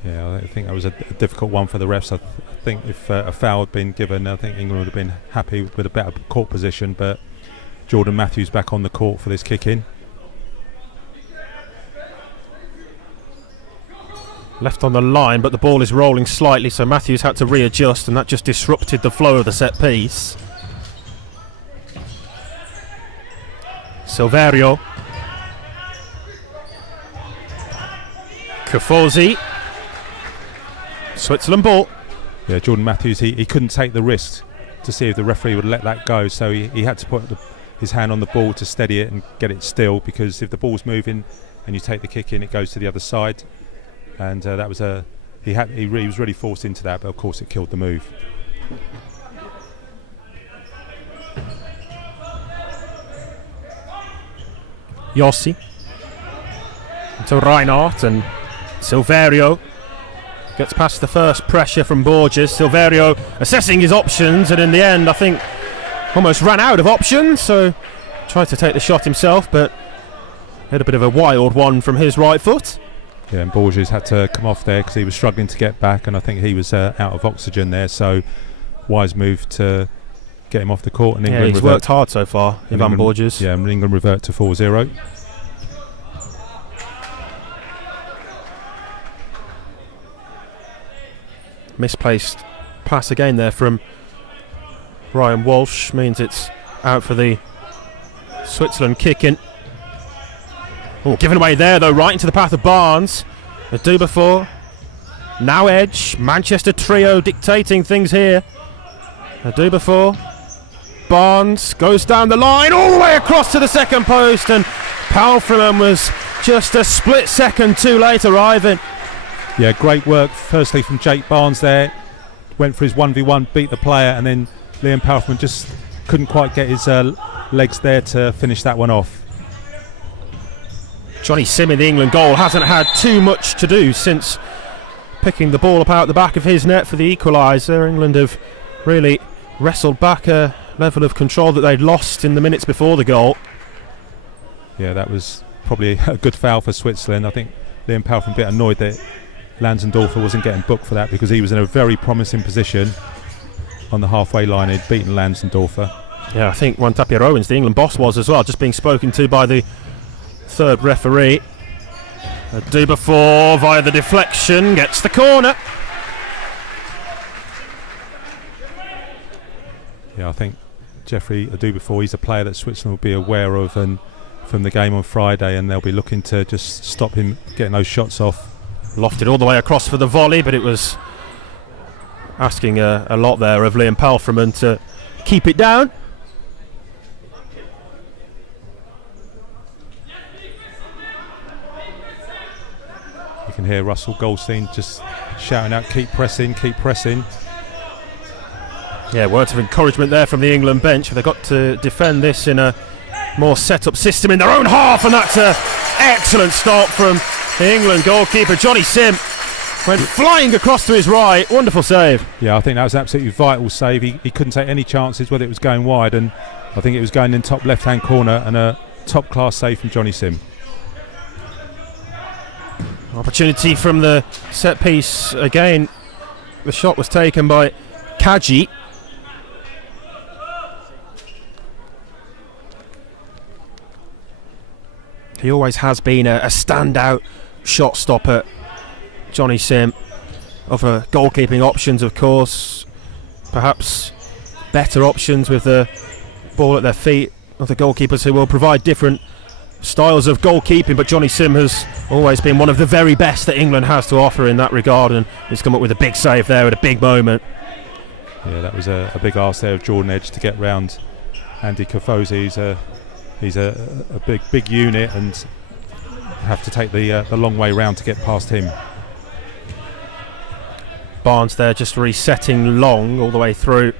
Yeah, I think that was a difficult one for the refs. I think if a foul had been given, I think England would have been happy with a better court position, but Jordan Matthews back on the court for this kick-in. Left on the line, but the ball is rolling slightly, so Matthews had to readjust, and that just disrupted the flow of the set piece. Silverio. Kufosi. Switzerland ball. Yeah, Jordan Matthews, he couldn't take the risk to see if the referee would let that go, so he had to put his hand on the ball to steady it and get it still, because if the ball's moving and you take the kick in, it goes to the other side. And that was he was really forced into that, but of course it killed the move. Yossi to Reinhardt, and Silverio gets past the first pressure from Borges. Silverio assessing his options, and in the end I think almost ran out of options, so tried to take the shot himself, but had a bit of a wild one from his right foot. Yeah, and Borges had to come off there because he was struggling to get back, and I think he was out of oxygen there, so wise move to get him off the court. And England he's worked hard so far, Ivan Borges. Yeah, and England revert to 4-0. Misplaced pass again there from Ryan Walsh, means it's out for the Switzerland kick-in. Oh, given away there though, right into the path of Barnes. Do before. Now Edge. Manchester trio dictating things here. Do before. Barnes goes down the line all the way across to the second post, and Palfreman was just a split second too late arriving. Yeah, great work firstly from Jake Barnes there. Went for his 1v1, beat the player, and then Liam Palfreman just couldn't quite get his legs there to finish that one off. Johnny Sim in the England goal hasn't had too much to do since picking the ball up out the back of his net for the equaliser. England have really wrestled back a level of control that they'd lost in the minutes before the goal. Yeah, that was probably a good foul for Switzerland. I think Liam Palfreman a bit annoyed that Lansendorfer wasn't getting booked for that, because he was in a very promising position on the halfway line. He'd beaten Lansendorfer. Yeah, I think Juan Tapia Owens, the England boss, was as well, just being spoken to by the third referee. Do before via the deflection, gets the corner. Yeah, I think Jeffrey Adu before, he's a player that Switzerland will be aware of, and from the game on Friday, and they'll be looking to just stop him getting those shots off. Lofted all the way across for the volley, but it was asking a lot there of Liam Palfreman to keep it down. You can hear Russell Goldstein just shouting out, keep pressing, keep pressing. Yeah, words of encouragement there from the England bench. They've got to defend this in a more set-up system in their own half, and that's an excellent stop from the England goalkeeper. Johnny Sim went flying across to his right. Wonderful save. Yeah, I think that was an absolutely vital save. He couldn't take any chances whether it was going wide, and I think it was going in top left-hand corner, and a top-class save from Johnny Sim. Opportunity from the set piece again. The shot was taken by Kaji. He always has been a standout shot stopper, Johnny Sim. Other goalkeeping options, of course, perhaps better options with the ball at their feet. Other goalkeepers who will provide different styles of goalkeeping, but Johnny Sim has always been one of the very best that England has to offer in that regard, and he's come up with a big save there at a big moment. Yeah, that was a big arse there of Jordan Edge to get round Andy Kofosi. He's a big unit and have to take the long way round to get past him. Barnes there just resetting long all the way through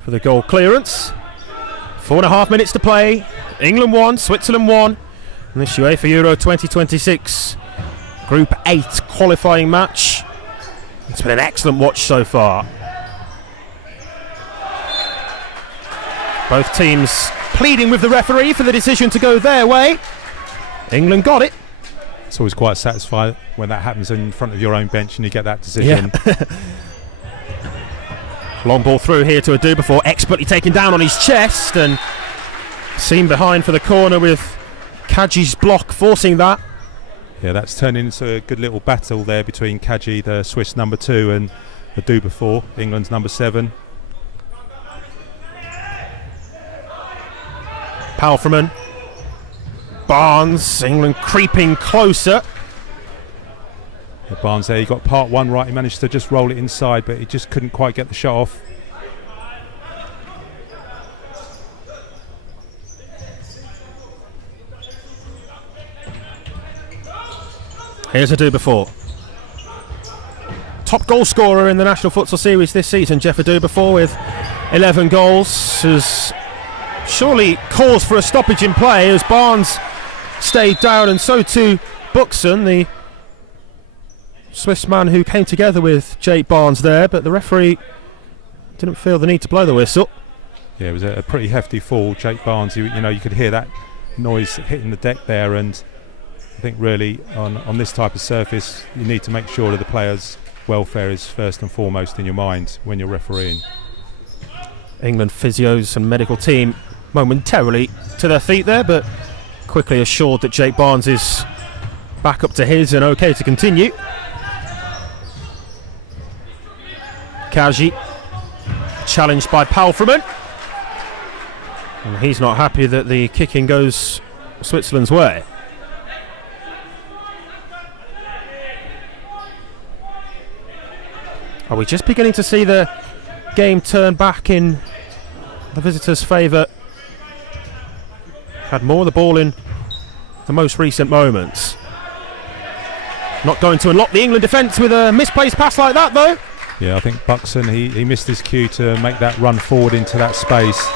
for the goal clearance. 4.5 minutes to play. England 1, Switzerland 1 in this UEFA Euro 2026 Group 8 qualifying match. It's been an excellent watch so far. Both teams pleading with the referee for the decision to go their way. England got it. It's always quite satisfying when that happens in front of your own bench and you get that decision. Yeah. Long ball through here to Adu before expertly taken down on his chest and seen behind for the corner with Kaji's block forcing that. Yeah, that's turned into a good little battle there between Kaji, the Swiss number 2, and Adu before, England's number 7. Palfreman, Barnes, England creeping closer. Yeah, Barnes there, he got part 1 right, he managed to just roll it inside, but he just couldn't quite get the shot off. Here's Adu before. Top goal scorer in the National Futsal Series this season, Jeff Adu before, with 11 goals, has surely cause for a stoppage in play as Barnes stayed down, and so too Buxton, the Swiss man who came together with Jake Barnes there, but the referee didn't feel the need to blow the whistle. Yeah, it was a pretty hefty fall. Jake Barnes, you could hear that noise hitting the deck there, and I think really on this type of surface you need to make sure that the players' welfare is first and foremost in your mind when you're refereeing. England physios and medical team momentarily to their feet there, but quickly assured that Jake Barnes is back up to his and okay to continue. Kaji challenged by Palfreman, and he's not happy that the kicking goes Switzerland's way. Are we just beginning to see the game turn back in the visitors' favour? Had more of the ball in the most recent moments. Not going to unlock the England defence with a misplaced pass like that, though. Yeah, I think Buxton, he missed his cue to make that run forward into that space,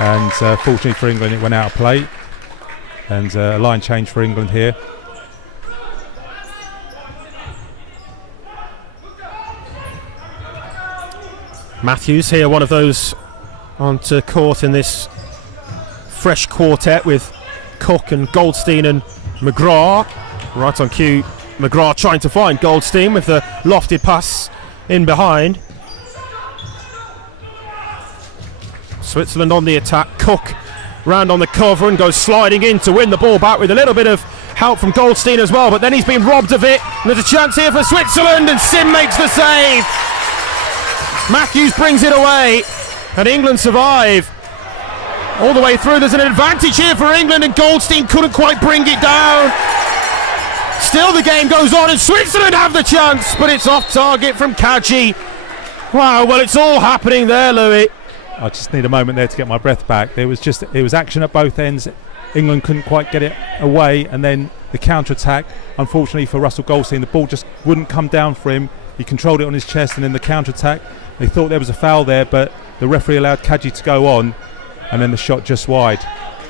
and fortunately for England it went out of play, and a line change for England here. Matthews here, one of those onto court in this fresh quartet with Cook and Goldstein and McGrath. Right on cue, McGrath trying to find Goldstein with the lofted pass in behind. Switzerland on the attack. Cook round on the cover and goes sliding in to win the ball back with a little bit of help from Goldstein as well, but then he's been robbed of it. And there's a chance here for Switzerland, and Sim makes the save. Matthews brings it away, and England survive all the way through. There's an advantage here for England, and Goldstein couldn't quite bring it down. Still the game goes on, and Switzerland have the chance, but it's off target from Kaji. Wow, well, it's all happening there, Louis. I just need a moment there to get my breath back. It was action at both ends. England couldn't quite get it away, and then the counter-attack. Unfortunately for Russell Goldstein, the ball just wouldn't come down for him. He controlled it on his chest, and then the counter-attack, they thought there was a foul there, but the referee allowed Kaji to go on, and then the shot just wide.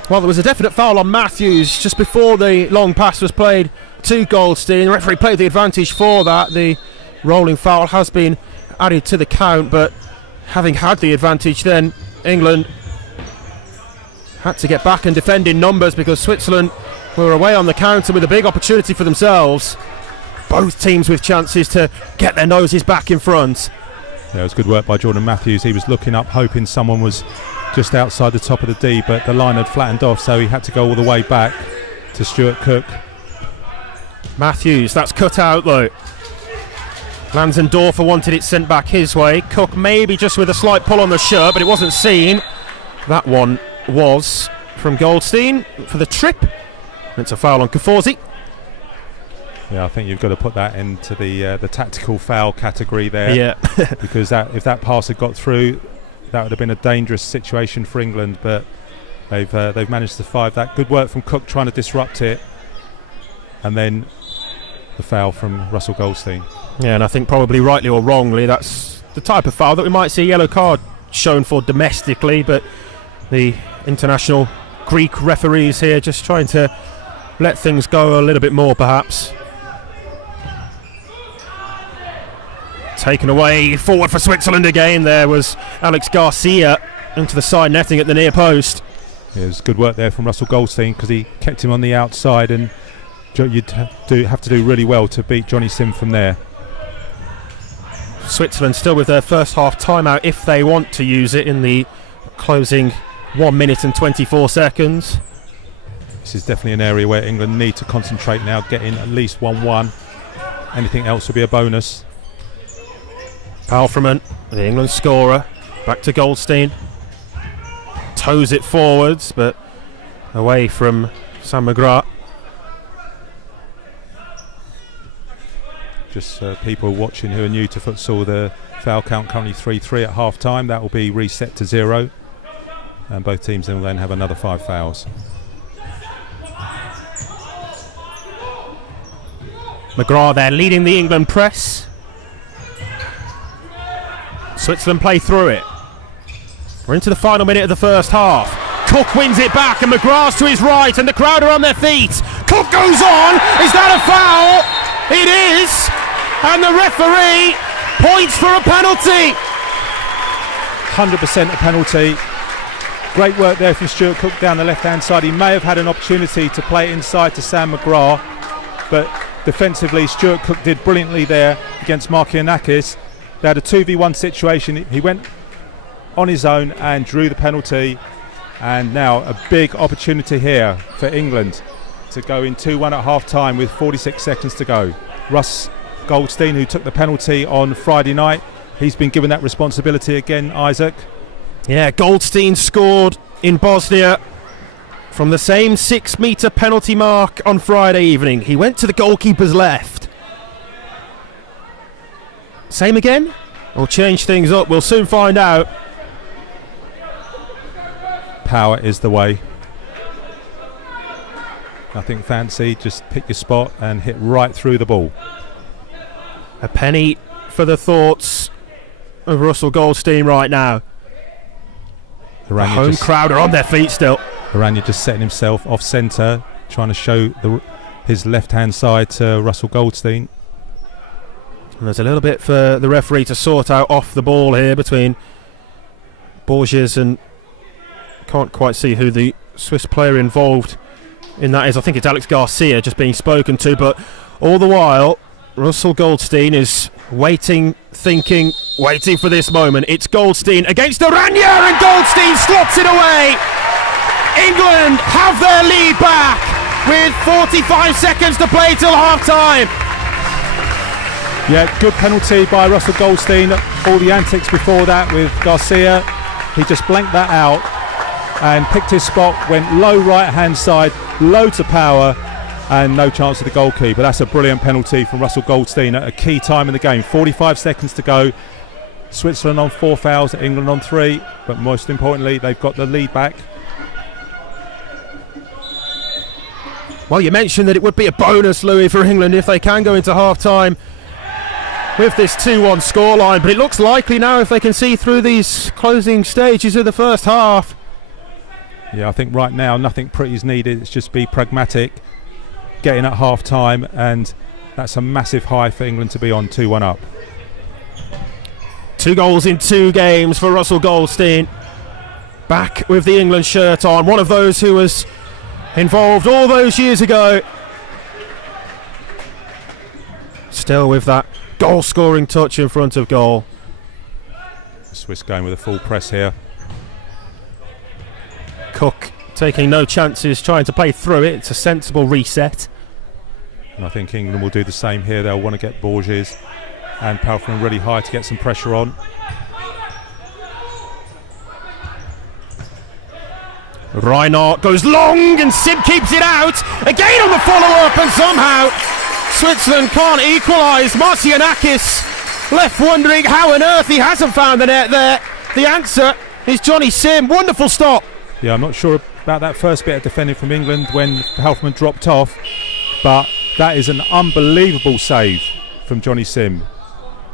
Well, there was a definite foul on Matthews just before the long pass was played to Goldstein. The referee played the advantage for that. The rolling foul has been added to the count, but having had the advantage, then England had to get back and defend in numbers because Switzerland were away on the counter with a big opportunity for themselves. Both teams with chances to get their noses back in front. Yeah, it was good work by Jordan Matthews. He was looking up, hoping someone was just outside the top of the D, but the line had flattened off, so he had to go all the way back to Stuart Cook. Matthews, that's cut out though. Lansendorfer wanted it sent back his way. Cook maybe just with a slight pull on the shirt, but it wasn't seen. That one was from Goldstein for the trip. It's a foul on Kaforzi. Yeah, I think you've got to put that into the tactical foul category there. Yeah. Because if that pass had got through, that would have been a dangerous situation for England, but they've managed to survive that. Good work from Cook trying to disrupt it, and then the foul from Russell Goldstein. Yeah, and I think probably rightly or wrongly, that's the type of foul that we might see a yellow card shown for domestically, but the international Greek referees here just trying to let things go a little bit more perhaps. Taken away, forward for Switzerland again. There was Alex Garcia into the side netting at the near post. Yeah, it was good work there from Russell Goldstein because he kept him on the outside, and you'd have to do really well to beat Johnny Sim from there. Switzerland still with their first half timeout if they want to use it in the closing 1 minute and 24 seconds. This is definitely an area where England need to concentrate now, getting at least 1-1. Anything else will be a bonus. Palfreman, the England scorer, back to Goldstein. Toes it forwards, but away from Sam McGrath. Just people watching who are new to futsal, the foul count currently 3-3 at half time. That will be reset to 0, and both teams will then have another 5 fouls. McGrath there leading the England press. Switzerland play through it. We're into the final minute of the first half. Cook wins it back, and McGrath's to his right, and the crowd are on their feet. Cook goes on. Is that a foul? It is, and the referee points for a penalty. 100% a penalty. Great work there from Stuart Cook down the left-hand side. He may have had an opportunity to play it inside to Sam McGrath, but defensively Stuart Cook did brilliantly there against Markianakis. They had a 2v1 situation. He went on his own and drew the penalty, and now a big opportunity here for England to go in 2-1 at half time with 46 seconds to go. Russ Goldstein, who took the penalty on Friday night, he's been given that responsibility again, Isaac. Yeah, Goldstein scored in Bosnia from the same 6-metre penalty mark on Friday evening. He went to the goalkeeper's left. Same again? We'll change things up. We'll soon find out. Power is the way. Nothing fancy, just pick your spot and hit right through the ball. A penny for the thoughts of Russell Goldstein right now. The home crowd are on their feet still. Aranya just setting himself off centre, trying to show his left-hand side to Russell Goldstein. And there's a little bit for the referee to sort out off the ball here between Borges and... Can't quite see who the Swiss player involved in that is. I think it's Alex Garcia just being spoken to, but all the while Russell Goldstein is waiting, thinking, waiting for this moment. It's Goldstein against Aranya, and Goldstein slots it away. England have their lead back with 45 seconds to play till half time. Yeah, good penalty by Russell Goldstein. All the antics before that with Garcia, he just blanked that out and picked his spot, went low right hand side, loads of power, and no chance of the goalkeeper. That's a brilliant penalty from Russell Goldstein at a key time in the game. 45 seconds to go. Switzerland on 4 fouls, England on 3, but most importantly they've got the lead back. Well, you mentioned that it would be a bonus, Louis, for England if they can go into half-time with this 2-1 scoreline, but it looks likely now if they can see through these closing stages of the first half. Yeah, I think right now nothing pretty is needed. It's just be pragmatic, getting at half-time, and that's a massive high for England to be on 2-1 up. 2 goals in 2 games for Russell Goldstein. Back with the England shirt on. One of those who was involved all those years ago. Still with that goal-scoring touch in front of goal. The Swiss going with a full press here. Cook taking no chances, trying to play through it. It's a sensible reset. And I think England will do the same here. They'll want to get Borges and Palfrey really high to get some pressure on. Reinhardt goes long and Sim keeps it out. Again on the follow-up, and somehow Switzerland can't equalise. Marcianakis left wondering how on earth he hasn't found the net there. The answer is Johnny Sim. Wonderful stop. Yeah, I'm not sure about that first bit of defending from England when Halfman dropped off, but that is an unbelievable save from Johnny Sim.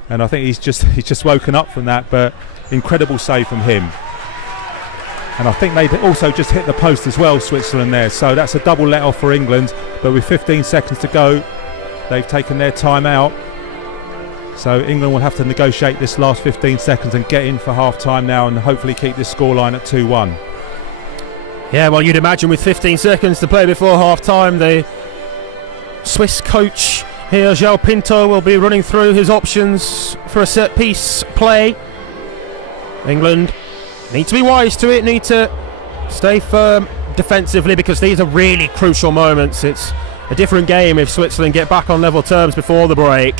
And I think he's just woken up from that, but incredible save from him. And I think they also just hit the post as well, Switzerland there. So that's a double let off for England. But with 15 seconds to go, they've taken their time out. So England will have to negotiate this last 15 seconds and get in for half time now and hopefully keep this scoreline at 2-1. Yeah, well, you'd imagine with 15 seconds to play before half time, the Swiss coach here, João Pinto, will be running through his options for a set piece play. England need to be wise to it, need to stay firm defensively because these are really crucial moments. It's a different game if Switzerland get back on level terms before the break.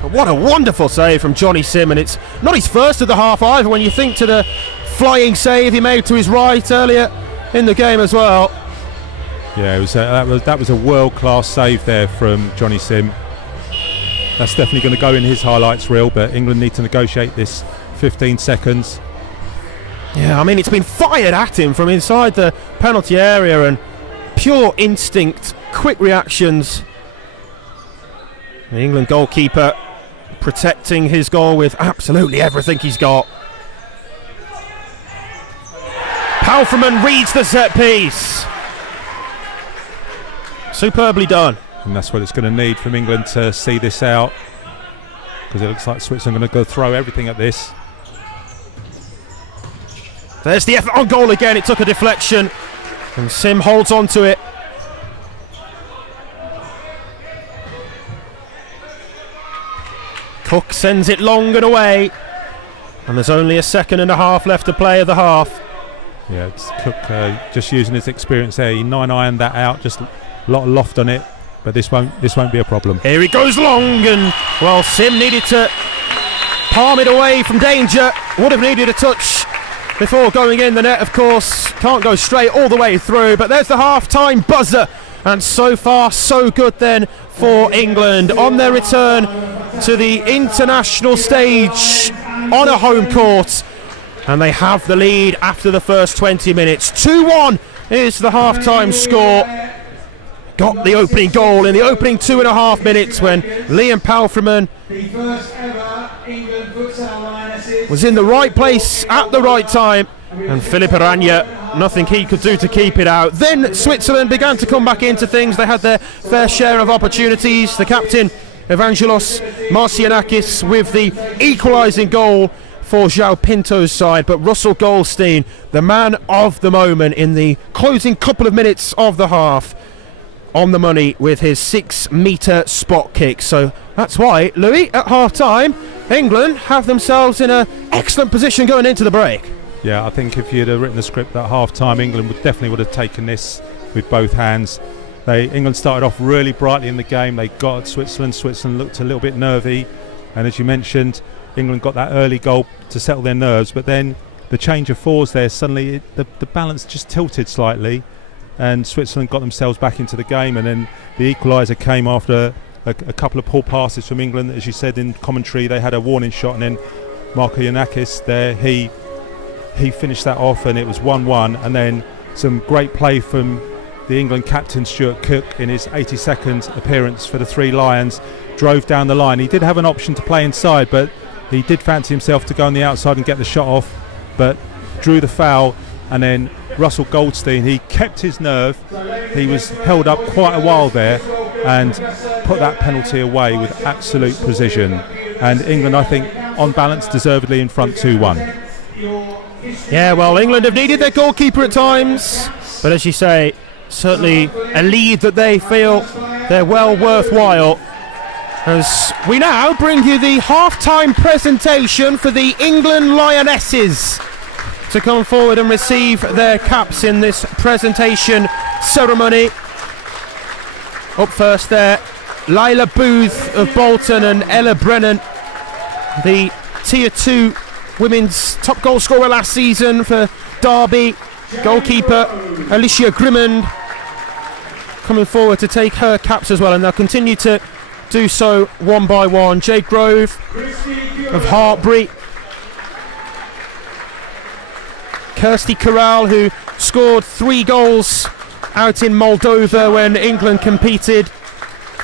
But what a wonderful save from Johnny Sim, and it's not his first of the half either when you think to the flying save he made to his right earlier in the game as well. Yeah, that was a world-class save there from Johnny Sim. That's definitely going to go in his highlights reel, but England need to negotiate this 15 seconds. Yeah, I mean, it's been fired at him from inside the penalty area, and pure instinct, quick reactions. The England goalkeeper protecting his goal with absolutely everything he's got. Palfreyman reads the set piece. Superbly done. And that's what it's going to need from England to see this out, because it looks like Switzerland are going to go throw everything at this. There's the effort on goal again. It took a deflection and Sim holds on to it. Cook sends it long and away, and there's only a second and a half left to play of the half. Yeah, it's Cook just using his experience there. He 9-ironed that out, just a lot of loft on it, but this won't be a problem. Here he goes long, and well, Sim needed to palm it away from danger. Would have needed a touch before going in the net, of course. Can't go straight all the way through, but there's the half-time buzzer, and so far so good then for England on their return to the international stage on a home court, and they have the lead after the first 20 minutes. 2-1 is the half-time score. Got the opening goal in the opening 2.5 minutes when Liam Palfreyman was in the right place at the right time, and Philippe Aranya, nothing he could do to keep it out. Then Switzerland began to come back into things. They had their fair share of opportunities. The captain, Evangelos Marcianakis, with the equalising goal for João Pinto's side, but Russell Goldstein, the man of the moment in the closing couple of minutes of the half, on the money with his 6-metre spot kick. So that's why, Louis, at half-time, England have themselves in an excellent position going into the break. Yeah, I think if you'd have written the script at half-time, England would have taken this with both hands. England started off really brightly in the game. They got at Switzerland. Switzerland looked a little bit nervy, and as you mentioned, England got that early goal to settle their nerves, but then the change of fours there, suddenly the balance just tilted slightly, and Switzerland got themselves back into the game, and then the equaliser came after a couple of poor passes from England. As you said in commentary, they had a warning shot, and then Marcianakis there, he finished that off, and it was 1-1, and then some great play from the England captain Stuart Cook, in his 82nd appearance for the Three Lions, drove down the line. He did have an option to play inside, but he did fancy himself to go on the outside and get the shot off, but drew the foul. And then Russell Goldstein, he kept his nerve. He was held up quite a while there and put that penalty away with absolute precision. And England, I think, on balance, deservedly in front 2-1. Yeah, well, England have needed their goalkeeper at times, but as you say, certainly a lead that they feel they're well worthwhile. As we now bring you the half-time presentation for the England Lionesses to come forward and receive their caps in this presentation ceremony. Up first there, Lila Booth of Bolton and Ella Brennan, the Tier 2 women's top goal scorer last season for Derby. Goalkeeper Alicia Grimmond coming forward to take her caps as well, and they'll continue to do so one by one. Jade Grove of Hartbury, Kirsty Corral, who scored 3 goals out in Moldova when England competed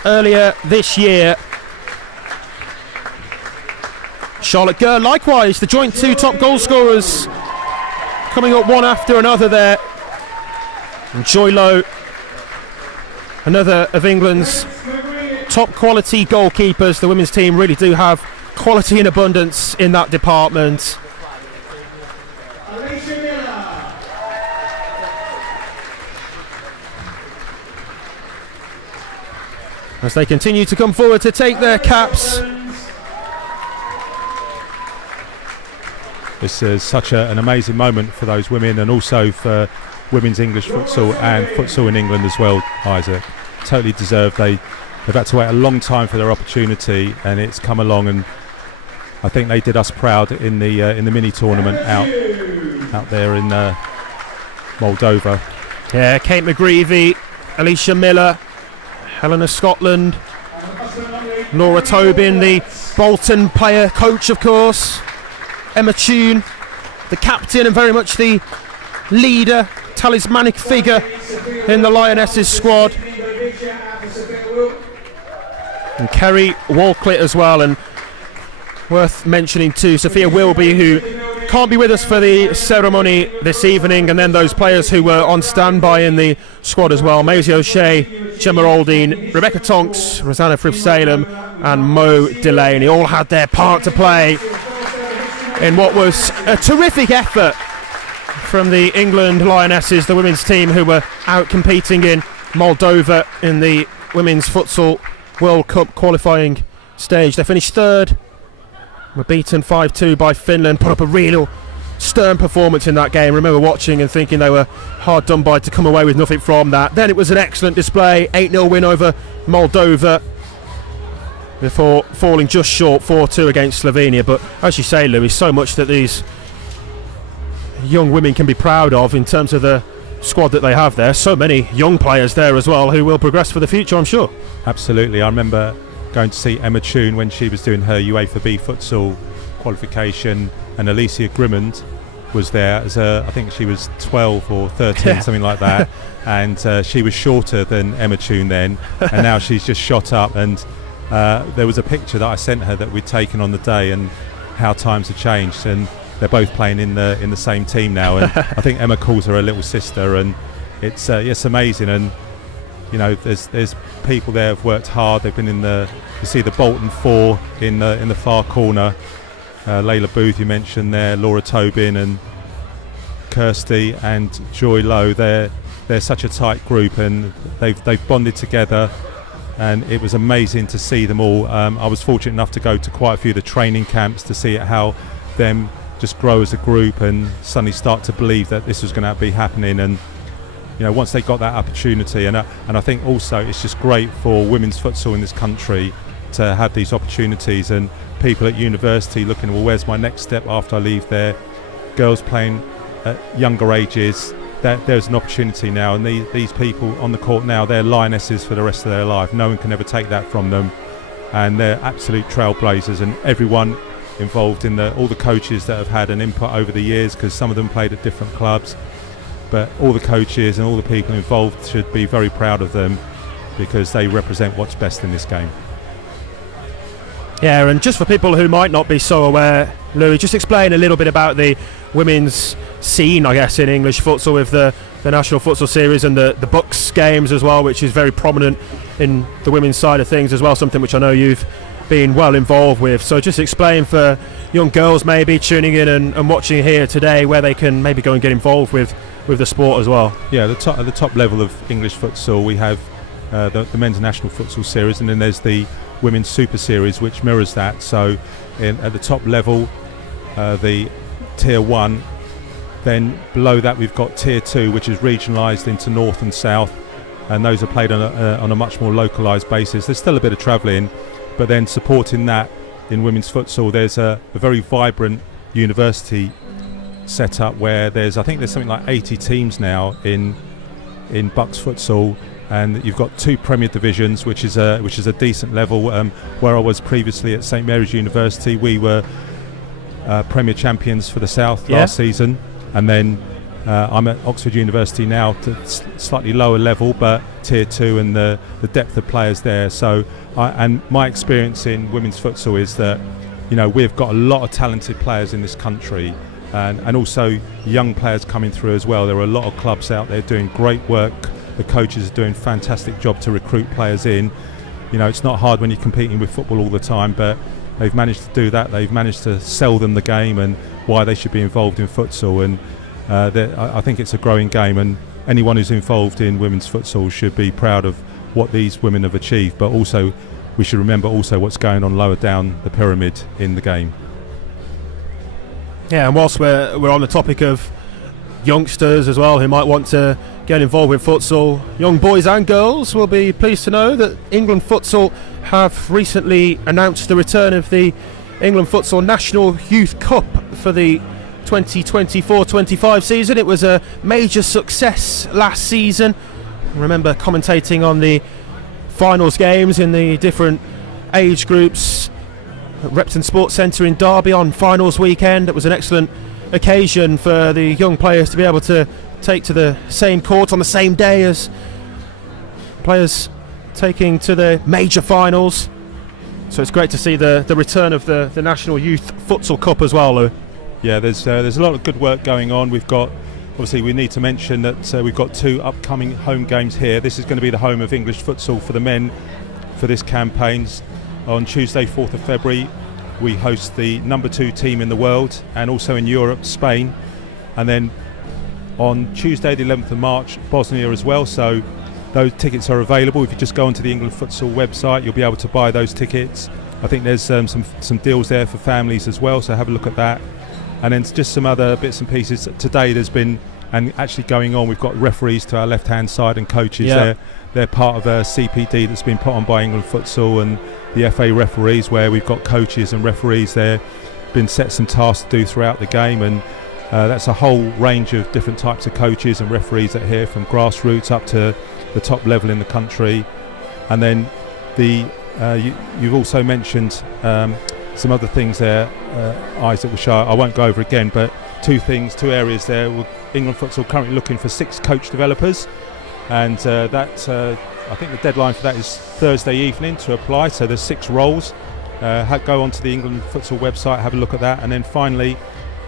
earlier this year. Charlotte Gurr, likewise, the joint 2 top goal scorers, coming up one after another there. And Joy Lowe, another of England's top quality goalkeepers. The women's team really do have quality in abundance in that department. As they continue to come forward to take their caps. This is such an amazing moment for those women, and also for women's English futsal and futsal in England as well, Isaac. Totally deserved. They've had to wait a long time for their opportunity, and it's come along, and I think they did us proud in the mini tournament out there in Moldova. Yeah, Kate McGreevy, Alicia Miller, Helena Scotland, Laura Tobin, the Bolton player coach, of course, Emma Toon, the captain and very much the leader, talismanic figure in the Lionesses squad, and Kerry Walclett as well. And worth mentioning too, Sophia Wilby, who can't be with us for the ceremony this evening, and then those players who were on standby in the squad as well: Maisie O'Shea, Gemma Aldine, Rebecca Tonks, Rosanna Frith-Salem and Mo Delaney all had their part to play in what was a terrific effort from the England Lionesses, the women's team, who were out competing in Moldova in the Women's Futsal World Cup qualifying stage. They finished third, were beaten 5-2 by Finland, put up a real stern performance in that game. I remember watching and thinking they were hard done by to come away with nothing from that. Then it was an excellent display, 8-0 win over Moldova, before falling just short 4-2 against Slovenia. But as you say, Louis, so much that these young women can be proud of in terms of the squad that they have there. So many young players there as well who will progress for the future, I'm sure. Absolutely. I remember going to see Emma Toon when she was doing her UEFA B futsal qualification, and Alicia Grimmond was there as I think she was 12 or 13, something like that, and she was shorter than Emma Toon then, and now she's just shot up. And there was a picture that I sent her that we'd taken on the day, and how times have changed, and they're both playing in the same team now, and I think Emma calls her a little sister, and it's amazing. And you know, there's people there who've worked hard. They've been you see the Bolton 4 in the far corner, Layla Booth you mentioned there, Laura Tobin and Kirsty and Joy Lowe. They're such a tight group, and they've bonded together, and it was amazing to see them all. I was fortunate enough to go to quite a few of the training camps to see how them just grow as a group and suddenly start to believe that this was going to be happening. And you know, once they got that opportunity, and I think also it's just great for women's futsal in this country to have these opportunities, and people at university looking, well, where's my next step after I leave there? Girls playing at younger ages, there's an opportunity now, and these people on the court now, they're lionesses for the rest of their life. No one can ever take that from them, and they're absolute trailblazers. And everyone involved in all the coaches that have had an input over the years, because some of them played at different clubs, but all the coaches and all the people involved should be very proud of them, because they represent what's best in this game. Yeah, and just for people who might not be so aware, Louis, just explain a little bit about the women's scene, I guess, in English futsal, with the National Futsal Series and the Bucks games as well, which is very prominent in the women's side of things as well, something which I know you've been well involved with. So just explain for young girls maybe tuning in and watching here today where they can maybe go and get involved with the sport as well. Yeah, at the top level of English futsal, we have the Men's National Futsal Series, and then there's the Women's Super Series, which mirrors that. So at the top level, the Tier 1, then below that we've got Tier 2, which is regionalised into North and South, and those are played on a much more localised basis. There's still a bit of travelling, but then supporting that in women's futsal, there's a very vibrant university set up where there's something like 80 teams now in Bucks futsal, and you've got 2 Premier Divisions, which is a decent level. Where I was previously at St Mary's University, we were Premier champions for the South last season, and then I'm at Oxford University now, to slightly lower level, but Tier 2, and the depth of players there. So, and my experience in women's futsal is that, we've got a lot of talented players in this country, and also young players coming through as well. There are a lot of clubs out there doing great work. The coaches are doing a fantastic job to recruit players in. It's not hard when you're competing with football all the time, but they've managed to do that. They've managed to sell them the game and why they should be involved in futsal, and I think it's a growing game, and anyone who's involved in women's futsal should be proud of what these women have achieved, but also we should remember also what's going on lower down the pyramid in the game. Yeah, and whilst we're on the topic of youngsters as well who might want to get involved with futsal, young boys and girls will be pleased to know that England Futsal have recently announced the return of the England Futsal National Youth Cup for the 2024-25 season. It was a major success last season. I remember commentating on the finals games in the different age groups at Repton Sports Centre in Derby on finals weekend. It was an excellent occasion for the young players to be able to take to the same court on the same day as players taking to the major finals. So it's great to see the return of the National Youth Futsal Cup as well, Lou. Yeah, there's a lot of good work going on. We've got, obviously we need to mention that we've got 2 upcoming home games here. This is going to be the home of English futsal for the men for this campaign. On Tuesday 4th of February we host the number 2 team in the world and also in Europe, Spain, and then on Tuesday the 11th of March, Bosnia as well. So those tickets are available. If you just go onto the England Futsal website, you'll be able to buy those tickets. I think there's some deals there for families as well, so have a look at that. And then just some other bits and pieces. Today there's been, and actually going on, we've got referees to our left hand side and coaches. They're part of a CPD that's been put on by England Futsal and the FA referees, where we've got coaches and referees there, been set some tasks to do throughout the game, and that's a whole range of different types of coaches and referees that are here, from grassroots up to the top level in the country. And then you've also mentioned some other things there, Isaac, which I won't go over again, but 2 areas there. England Futsal currently looking for 6 coach developers, and I think the deadline for that is Thursday evening to apply. So there's 6 roles. Go onto the England Futsal website, have a look at that. And then finally,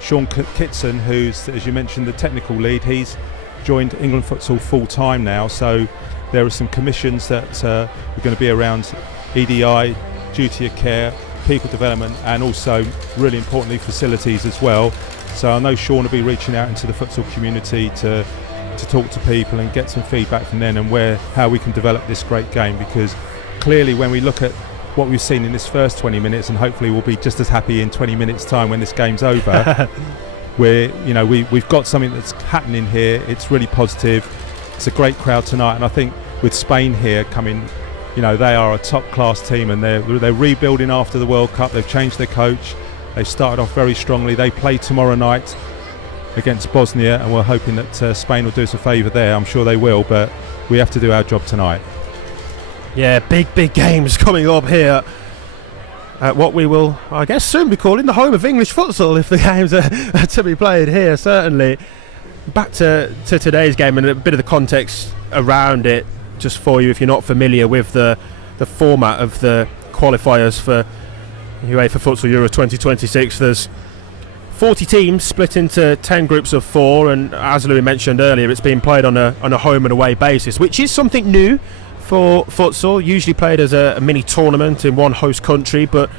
Sean Kitson, who's, as you mentioned, the technical lead, he's joined England Futsal full time now. So there are some commissions that are going to be around EDI, duty of care, people development, and also, really importantly, facilities as well. So I know Sean will be reaching out into the futsal community to talk to people and get some feedback from them, and how we can develop this great game, because clearly when we look at what we've seen in this first 20 minutes, and hopefully we'll be just as happy in 20 minutes time when this game's over, we've got something that's happening here. It's really positive. It's a great crowd tonight, and I think with Spain here coming, they are a top class team, and they're rebuilding after the World Cup. They've changed their coach. They've started off very strongly. They play tomorrow night against Bosnia, and we're hoping that Spain will do us a favour there. I'm sure they will, but we have to do our job tonight. Yeah, big games coming up here at what we will, I guess, soon be calling the home of English futsal, if the games are to be played here, certainly. Back to today's game and a bit of the context around it, just for you if you're not familiar with the format of the qualifiers for UEFA Futsal Euro 2026. There's 40 teams split into 10 groups of 4, and as Louis mentioned earlier, it's being played on a home and away basis, which is something new for futsal. Usually played as a mini tournament in one host country, but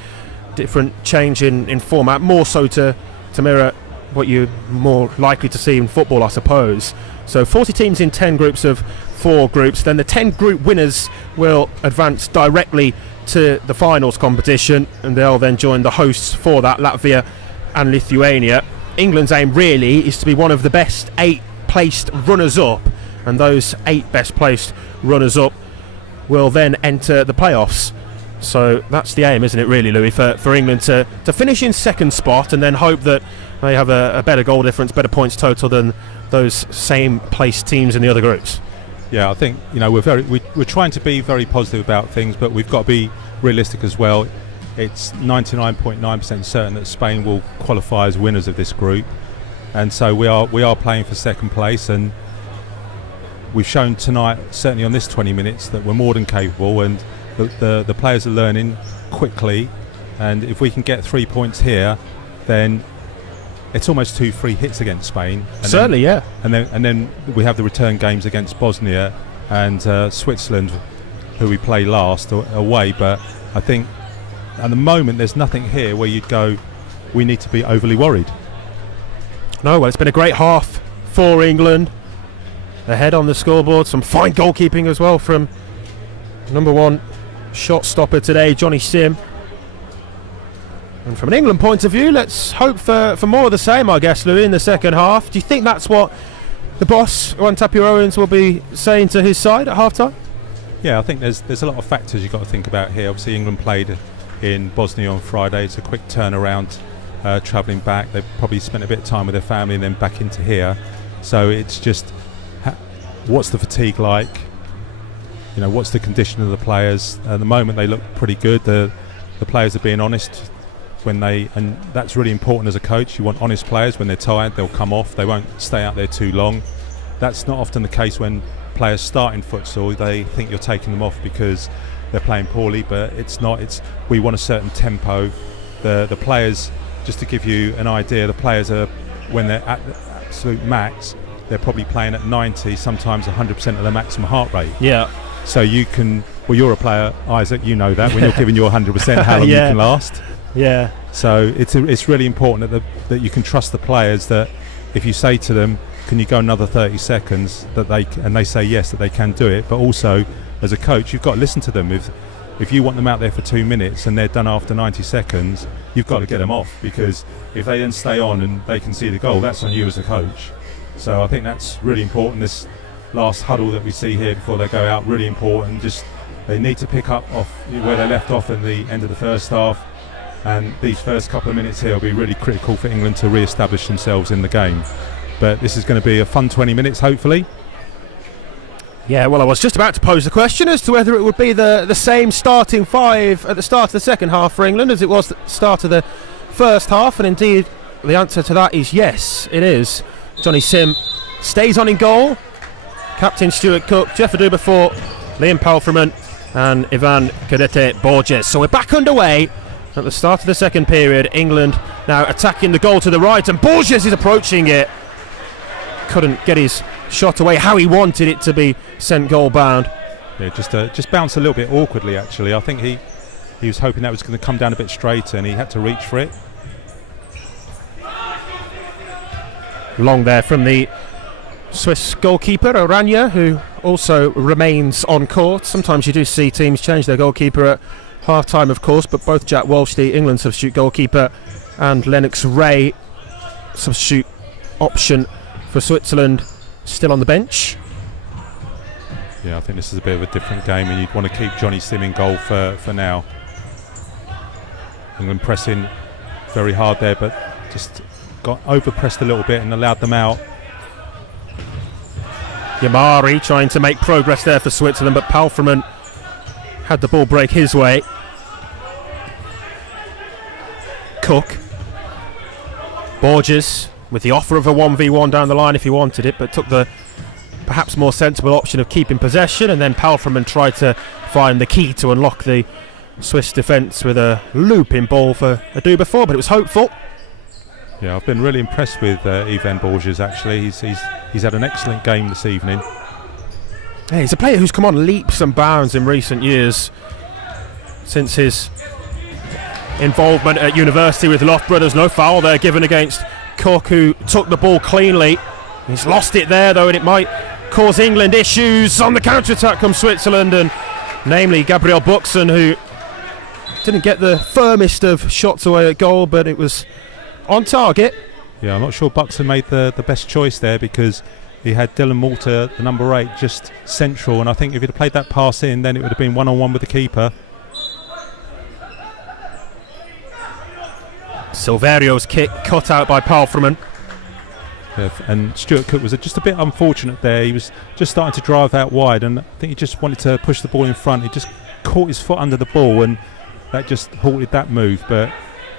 different change in format, more so to mirror what you're more likely to see in football, I suppose. So 40 teams in 10 groups of 4 groups. Then the 10 group winners will advance directly to the finals competition, and they'll then join the hosts for that, Latvia and Lithuania. England's aim really is to be one of the best 8 placed runners-up, and those 8 best placed runners-up will then enter the playoffs. So that's the aim, isn't it, really, Louis, for England to finish in second spot and then hope that they have a better goal difference, better points total than those same placed teams in the other groups. Yeah, I think we're trying to be very positive about things, but we've got to be realistic as well. It's 99.9% certain that Spain will qualify as winners of this group, and so we are playing for second place, and we've shown tonight, certainly on this 20 minutes, that we're more than capable, and the players are learning quickly, and if we can get 3 points here, then it's almost 2 free hits against Spain. And certainly, then, yeah. And then we have the return games against Bosnia and Switzerland, who we play last away. But I think at the moment there's nothing here where you'd go, we need to be overly worried. No, well, it's been a great half for England. Ahead on the scoreboard, some fine goalkeeping as well from number 1 shot stopper today, Johnny Sim. And from an England point of view, let's hope for more of the same, I guess, Louis, in the second half. Do you think that's what the boss, Juan Tapia Owens, will be saying to his side at half-time? Yeah, I think there's a lot of factors you've got to think about here. Obviously, England played in Bosnia on Friday. It's a quick turnaround, travelling back. They've probably spent a bit of time with their family and then back into here. So it's just, what's the fatigue like? What's the condition of the players? At the moment, they look pretty good. The players are being honest. And that's really important as a coach. You want honest players. When they're tired, they'll come off. They won't stay out there too long. That's not often the case when players start in futsal. They think you're taking them off because they're playing poorly, but it's not. We want a certain tempo. The players, just to give you an idea, the players are, when they're at the absolute max, they're probably playing at 90, sometimes 100% of their maximum heart rate. Yeah. So you can. Well, you're a player, Isaac. You know that when you're giving your 100%, how long you can last. Yeah. So it's really important that you can trust the players, that if you say to them, can you go another 30 seconds, and they say yes, that they can do it. But also, as a coach, you've got to listen to them. If you want them out there for 2 minutes and they're done after 90 seconds, you've got to get them off, because if they then stay on and they can see the goal, that's on you as a coach. So I think that's really important. This last huddle that we see here before they go out, really important. Just they need to pick up off where they left off in the end of the first half. And these first couple of minutes here will be really critical for England to re-establish themselves in the game. But this is going to be a fun 20 minutes, hopefully. Yeah, well, I was just about to pose the question as to whether it would be the same starting 5 at the start of the second half for England as it was at the start of the first half. And indeed, the answer to that is yes, it is. Johnny Sim stays on in goal. Captain Stuart Cook, Jeff Adubafor, Liam Palfreman and Ivan Cadete Borges. So we're back underway. At the start of the second period, England now attacking the goal to the right, and Borges is approaching it. Couldn't get his shot away how he wanted it to be sent goal bound. Yeah, just bounced a little bit awkwardly, actually. I think he was hoping that was going to come down a bit straighter, and he had to reach for it. Long there from the Swiss goalkeeper, Oranje, who also remains on court. Sometimes you do see teams change their goalkeeper at half-time, of course, but both Jack Walsh, the England substitute goalkeeper, and Lennox Ray, substitute option for Switzerland, still on the bench. Yeah, I think this is a bit of a different game, and you'd want to keep Johnny Sim in goal for now. England pressing very hard there, but just got over-pressed a little bit and allowed them out. Yamari trying to make progress there for Switzerland, but Palfreman had the ball break his way. Cook. Borges with the offer of a 1v1 down the line if he wanted it, but took the perhaps more sensible option of keeping possession, and then Palfreman tried to find the key to unlock the Swiss defence with a looping ball for Adu before, but it was hopeful. Yeah, I've been really impressed with Ivan Borges actually. He's had an excellent game this evening. Yeah, he's a player who's come on leaps and bounds in recent years since his involvement at university with Loft Brothers. No foul there given against Cook, who took the ball cleanly. He's lost it there though, and it might cause England issues. On the counter-attack comes Switzerland, and namely Gabriel Buxen, who didn't get the firmest of shots away at goal, but it was on target. Yeah, I'm not sure Buxen made the best choice there, because he had Dylan Walter, the number 8, just central, and I think if he'd have played that pass in, then it would have been one-on-one with the keeper. Silverio's kick cut out by Palfreman. Yeah, and Stuart Cook was just a bit unfortunate there. He was just starting to drive out wide, and I think he just wanted to push the ball in front. He just caught his foot under the ball, and that just halted that move, but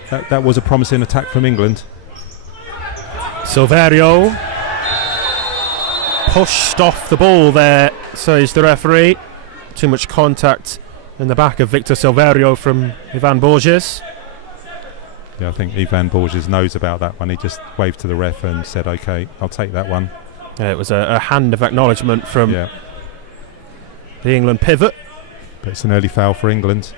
that was a promising attack from England. Silverio pushed off the ball there, says the referee. Too much contact in the back of Victor Silverio from Ivan Borges. Yeah, I think Ivan Borges knows about that one. He just waved to the ref and said, OK, I'll take that one. Yeah, it was a hand of acknowledgement from the England pivot. But it's an early foul for England.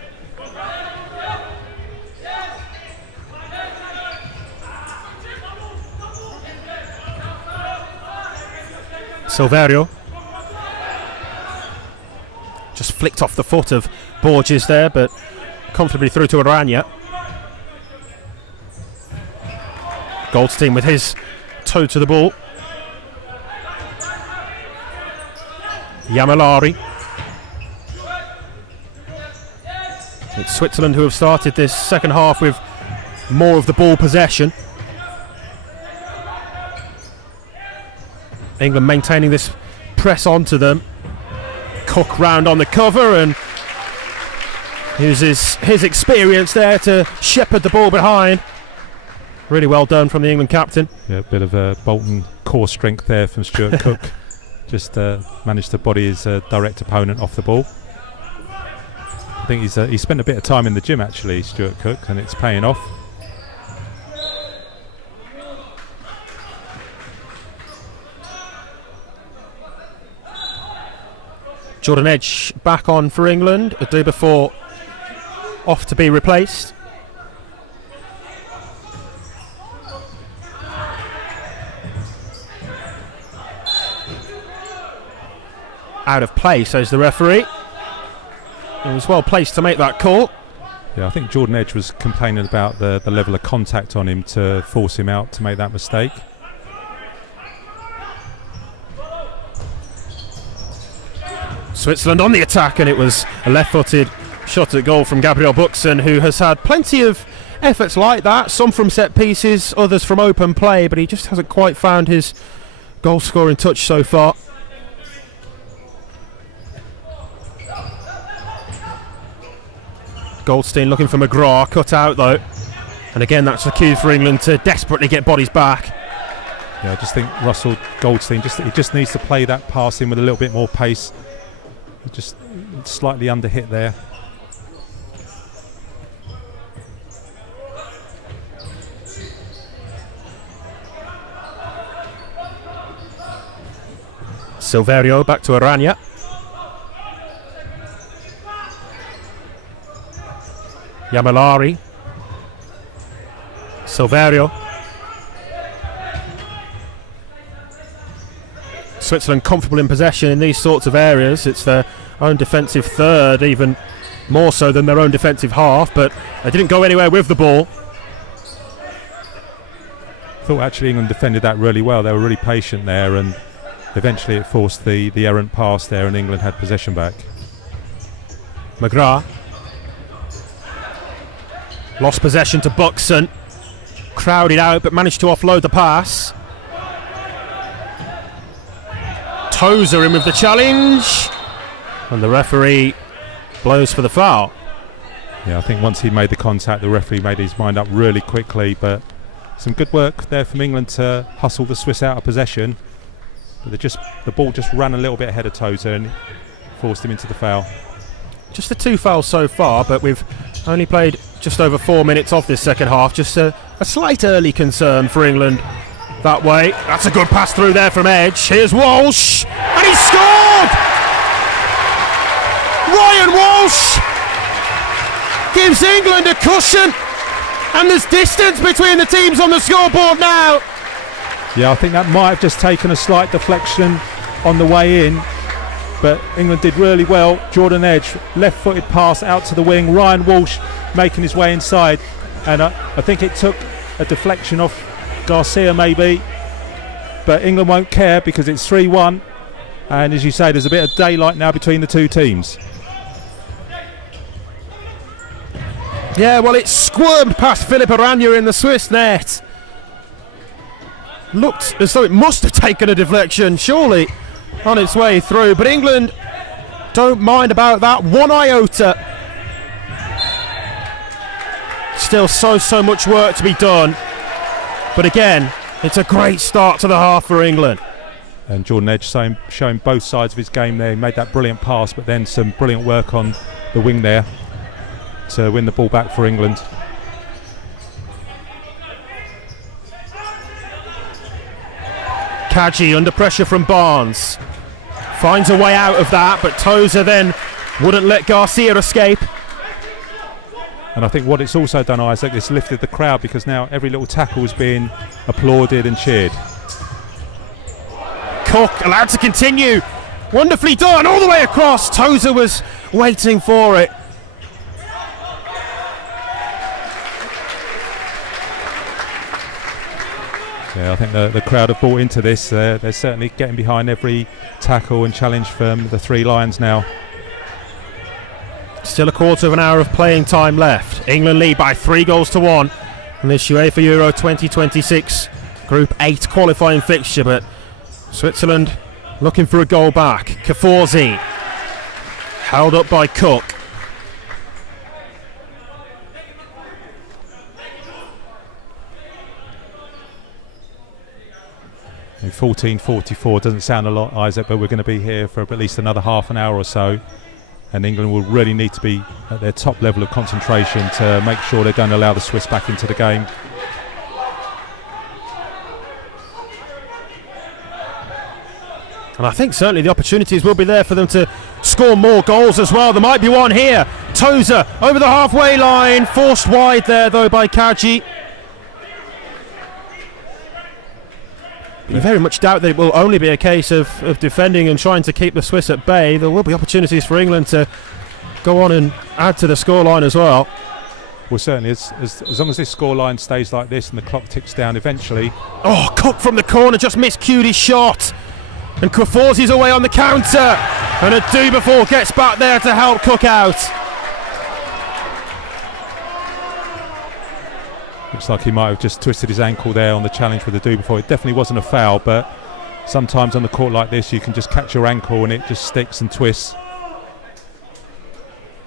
Silverio just flicked off the foot of Borges there, but comfortably through to Aranya. Goldstein with his toe to the ball. Yamalari. It's Switzerland who have started this second half with more of the ball possession. England maintaining this press onto them. Cook round on the cover and uses his experience there to shepherd the ball behind. Really well done from the England captain. Yeah, a bit of a Bolton core strength there from Stuart Cook. Just managed to body his direct opponent off the ball. I think he's spent a bit of time in the gym actually, Stuart Cook, and it's paying off. Jordan Edge back on for England. A day before off to be replaced. Out of play, says the referee. He was well placed to make that call. Yeah, I think Jordan Edge was complaining about the level of contact on him to force him out to make that mistake. Switzerland on the attack, and it was a left-footed shot at goal from Gabriel Buxen, who has had plenty of efforts like that, some from set pieces, others from open play, but he just hasn't quite found his goal-scoring touch so far. Goldstein looking for McGrath, cut out though, and again that's the cue for England to desperately get bodies back. Yeah, I just think Russell Goldstein he just needs to play that pass in with a little bit more pace. He just slightly underhit there. Silverio back to Aranya. Yamalari. Silverio. Switzerland comfortable in possession in these sorts of areas. It's their own defensive third, even more so than their own defensive half, but they didn't go anywhere with the ball. I thought actually England defended that really well. They were really patient there, and eventually it forced the errant pass there, and England had possession back. McGrath lost possession to Buxen, crowded out but managed to offload the pass. Tozer in with the challenge, and the referee blows for the foul. Yeah, I think once he made the contact, the referee made his mind up really quickly, but Some good work there from England to hustle the Swiss out of possession, but the ball just ran a little bit ahead of Tozer and forced him into the foul. Just the 2 fouls so far, but we've only played just over 4 minutes of this second half. Just a slight early concern for England that way. That's a good pass through there from Edge. Here's Walsh, and he scored! Ryan Walsh gives England a cushion, and there's distance between the teams on the scoreboard now. Yeah, I think that might have just taken a slight deflection on the way in, but England did really well. Jordan Edge, left-footed pass out to the wing. Ryan Walsh making his way inside, and I think it took a deflection off Garcia maybe, but England won't care because it's 3-1, and as you say, there's a bit of daylight now between the two teams. Yeah, well, it squirmed past Philipp Aranya in the Swiss net. Looked as though it must have taken a deflection, surely, on its way through. But England don't mind about that one iota. Still so much work to be done. But again, it's a great start to the half for England. And Jordan Edge showing both sides of his game there. He made that brilliant pass, but then some brilliant work on the wing there to win the ball back for England. Kaji under pressure from Barnes. Finds a way out of that, but Tozer then wouldn't let Garcia escape. And I think what it's also done, Isaac, it's lifted the crowd because now every little tackle is being applauded and cheered. Cook allowed to continue. Wonderfully done all the way across. Tozer was waiting for it. Yeah, I think the crowd have bought into this. They're certainly getting behind every tackle and challenge from the Three Lions now. Still a quarter of an hour of playing time left. England lead by 3-1 in this UEFA Euro 2026 Group 8 qualifying fixture, but Switzerland looking for a goal back. Kaforzi held up by Cook. In 14:44 doesn't sound a lot, Isaac, but we're going to be here for at least another half an hour or so, and England will really need to be at their top level of concentration to make sure they don't allow the Swiss back into the game. And I think certainly the opportunities will be there for them to score more goals as well. There might be one here. Tozer over the halfway line, forced wide there though by Kaji. You very much doubt that it will only be a case of defending and trying to keep the Swiss at bay. There will be opportunities for England to go on and add to the scoreline as well. Well, certainly, as long as this scoreline stays like this and the clock ticks down eventually. Oh, Cook from the corner just miscued his shot. And Kaforzi's away on the counter. And a Dubefort gets back there to help Cook out. Looks like he might have just twisted his ankle there on the challenge with the Dubefort. It definitely wasn't a foul, but sometimes on the court like this you can just catch your ankle and it just sticks and twists.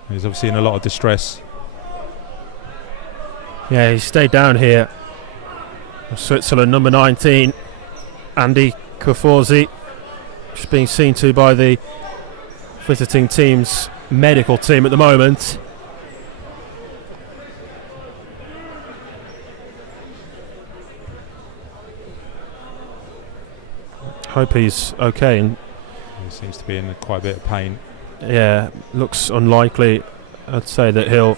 He's obviously in a lot of distress. Yeah, he stayed down here. Switzerland number 19, Andy Kaforzi, just being seen to by the visiting team's medical team at the moment. Hope he's okay. And he seems to be in quite a bit of pain. Yeah, looks unlikely. I'd say that he'll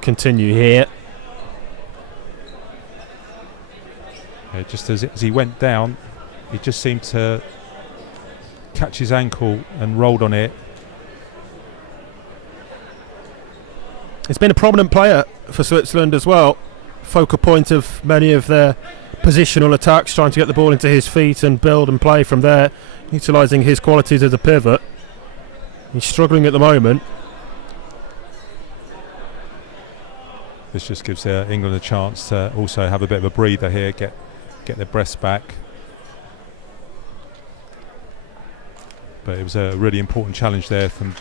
continue here. Yeah, just as he went down, he just seemed to catch his ankle and rolled on it. He's been a prominent player for Switzerland as well. Focal point of many of their positional attacks, trying to get the ball into his feet and build and play from there, utilising his qualities as a pivot. He's struggling at the moment. This just gives England a chance to also have a bit of a breather here, get their breaths back. But it was a really important challenge there from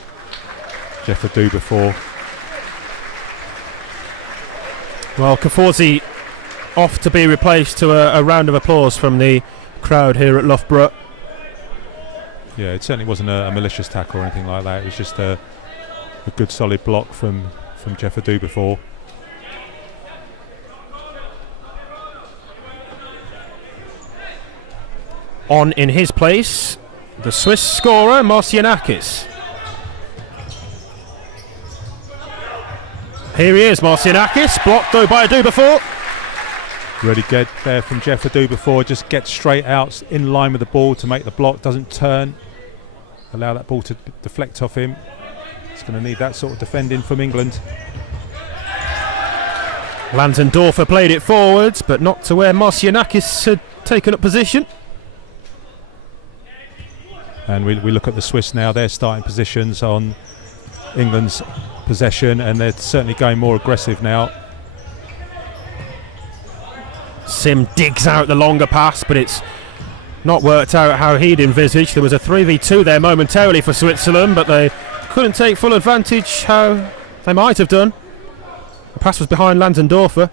Jeff Dubefort. Well, Kaforzi off to be replaced to a round of applause from the crowd here at Loughborough. Yeah, it certainly wasn't a malicious tackle or anything like that. It was just a good solid block from Jeff Adu before. On in his place, the Swiss scorer, Marcianakis. Here he is, Marcianakis, blocked though by Adu before. Really good there from Jeff Adu before, just gets straight out in line with the ball to make the block, doesn't turn, allow that ball to deflect off him. He's going to need that sort of defending from England. Lanzendorfer played it forwards, but not to where Marcianakis had taken up position. And we look at the Swiss now, they're starting positions on England's possession, and they're certainly going more aggressive now. Sim digs out the longer pass, but it's not worked out how he'd envisaged. There was a 3v2 there momentarily for Switzerland, but they couldn't take full advantage how they might have done. The pass was behind Lanzendorfer.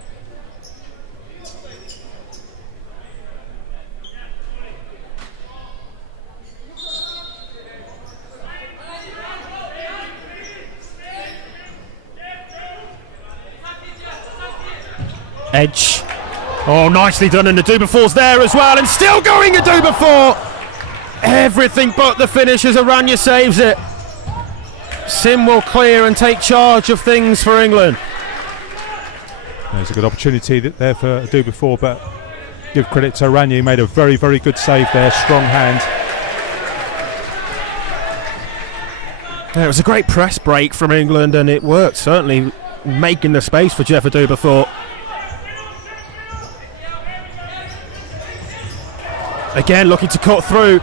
Edge. Oh, nicely done, and Adubafor's there as well, and still going Adubafor. Everything but the finish as Aranya saves it. Sim will clear and take charge of things for England. There's a good opportunity there for Adubafor, but give credit to Aranya, he made a very, very good save there, strong hand. Yeah, it was a great press break from England, and it worked, certainly making the space for Jeff Adubafor. Again, looking to cut through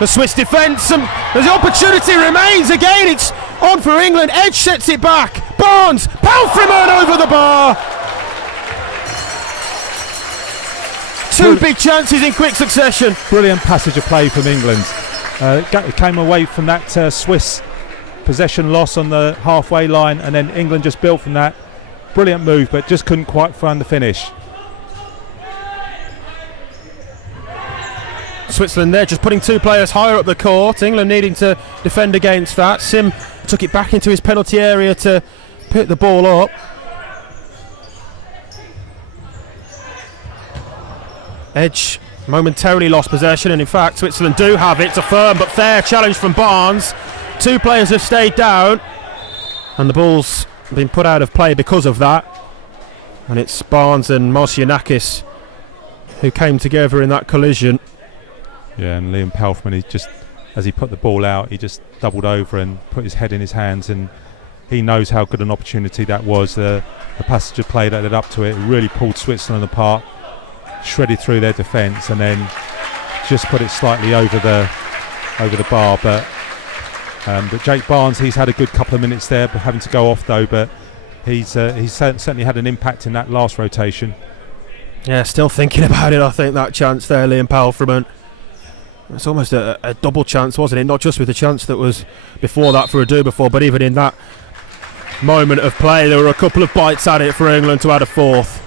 the Swiss defence, and the opportunity remains. Again, it's on for England. Edge sets it back. Barnes, Palfreyman over the bar. Two big chances in quick succession. Brilliant passage of play from England. It came away from that Swiss possession loss on the halfway line, and then England just built from that. Brilliant move, but just couldn't quite find the finish. Switzerland there just putting two players higher up the court. England needing to defend against that. Sim took it back into his penalty area to pick the ball up. Edge momentarily lost possession, and in fact Switzerland do have it. It's a firm but fair challenge from Barnes. Two players have stayed down, and the ball's been put out of play because of that. And it's Barnes and Marcianakis who came together in that collision. Yeah, and Liam Palfreyman, he just, as he put the ball out, he just doubled over and put his head in his hands, and he knows how good an opportunity that was. The passage of play that led up to it really pulled Switzerland apart, shredded through their defence, and then just put it slightly over the bar. But Jake Barnes, he's had a good couple of minutes there, but having to go off though. But he's certainly had an impact in that last rotation. Yeah, still thinking about it. I think that chance there, Liam Palfreyman. It's almost a double chance, wasn't it? Not just with the chance that was before that for Adubafor, but even in that moment of play, there were a couple of bites at it for England to add a fourth.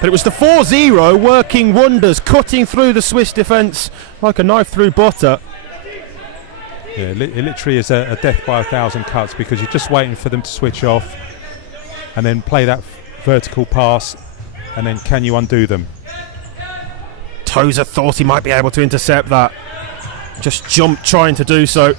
But it was the 4-0 working wonders, cutting through the Swiss defence like a knife through butter. Yeah, it literally is a death by 1,000 cuts, because you're just waiting for them to switch off and then play that vertical pass, and then can you undo them? Tozer thought he might be able to intercept that. Just jumped trying to do so.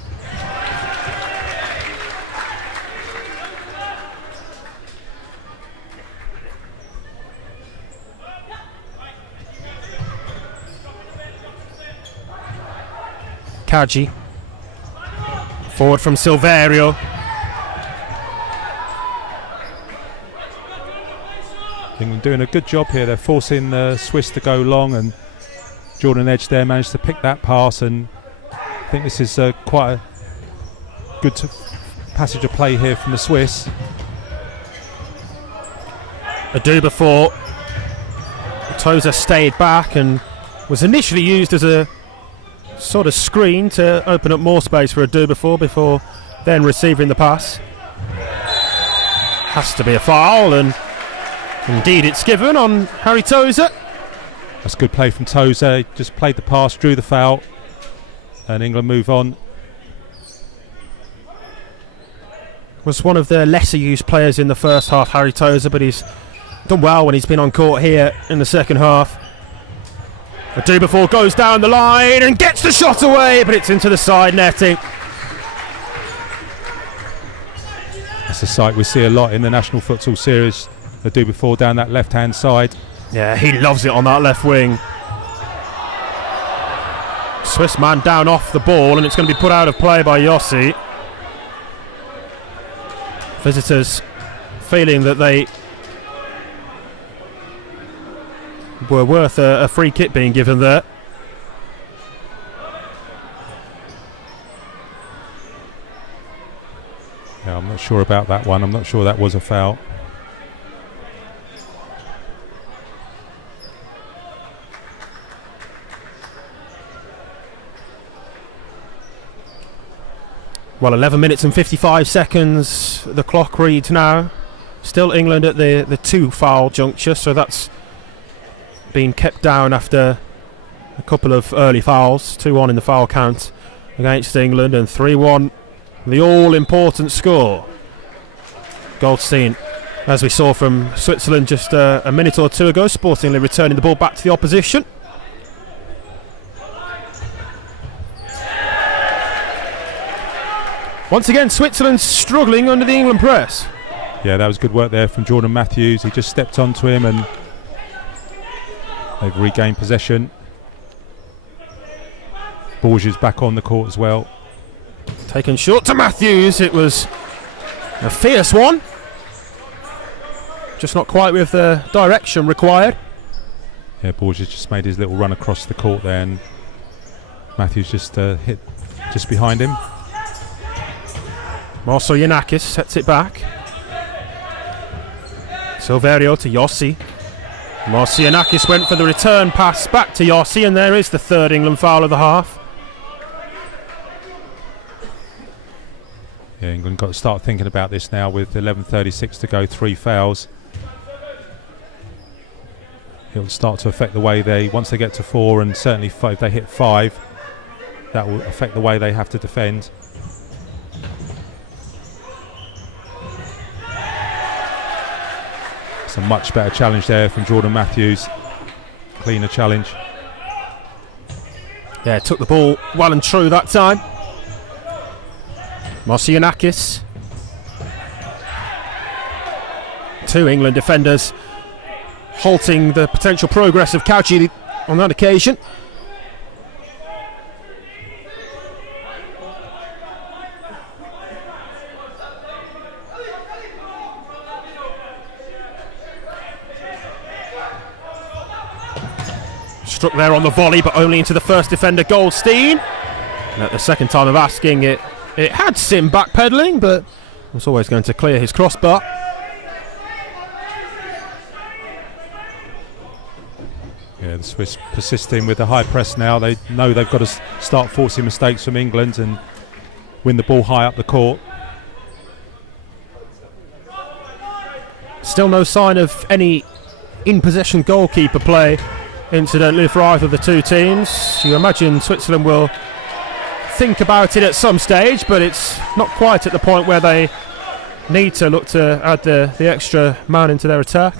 Kaji. Forward from Silverio. England doing a good job here. They're forcing the Swiss to go long, and Jordan Edge there managed to pick that pass, and I think this is quite a good passage of play here from the Swiss. Adubafor. Tozer stayed back and was initially used as a sort of screen to open up more space for Adubafor before then receiving the pass. Has to be a foul, and indeed it's given on Harry Tozer. That's good play from Tozer. He just played the pass, drew the foul, and England move on. Was one of the lesser used players in the first half, Harry Tozer, but he's done well when he's been on court here in the second half. A do before goes down the line and gets the shot away, but it's into the side netting. That's a sight we see a lot in the National Futsal Series. The do before down that left hand side. Yeah, he loves it on that left wing. Swiss man down off the ball, and it's going to be put out of play by Yossi. Visitors feeling that they were worth a free kick being given there. Yeah, I'm not sure about that one. I'm not sure that was a foul. Well, 11 minutes and 55 seconds the clock reads now. Still England at the 2 foul juncture, so that's been kept down after a couple of early fouls. 2-1 in the foul count against England, and 3-1 the all-important score. Goldstein, as we saw from Switzerland just a minute or two ago, sportingly returning the ball back to the opposition. Once again, Switzerland struggling under the England press. Yeah, that was good work there from Jordan Matthews. He just stepped onto him and they've regained possession. Borges back on the court as well. Taken short to Matthews. It was a fierce one. Just not quite with the direction required. Yeah, Borges just made his little run across the court there and Matthews just hit just behind him. Marceljanakis sets it back. Silverio to Yossi. Marceljanakis went for the return pass back to Yossi, and there is the third England foul of the half. Yeah, England got to start thinking about this now with 11:36 to go, 3 fouls. It'll start to affect the way they, once they get to 4, and certainly if they hit 5, that will affect the way they have to defend. It's a much better challenge there from Jordan Matthews. Cleaner challenge. Yeah, took the ball well and true that time. Marceljanakis. 2 England defenders halting the potential progress of Cauchy on that occasion. Struck there on the volley, but only into the first defender, Goldstein. And at the second time of asking, it had Sim backpedaling, but was always going to clear his crossbar. Yeah, the Swiss persisting with the high press now. They know they've got to start forcing mistakes from England and win the ball high up the court. Still no sign of any in-possession goalkeeper play, incidentally, for either of the two teams. You imagine Switzerland will think about it at some stage, but it's not quite at the point where they need to look to add the extra man into their attack.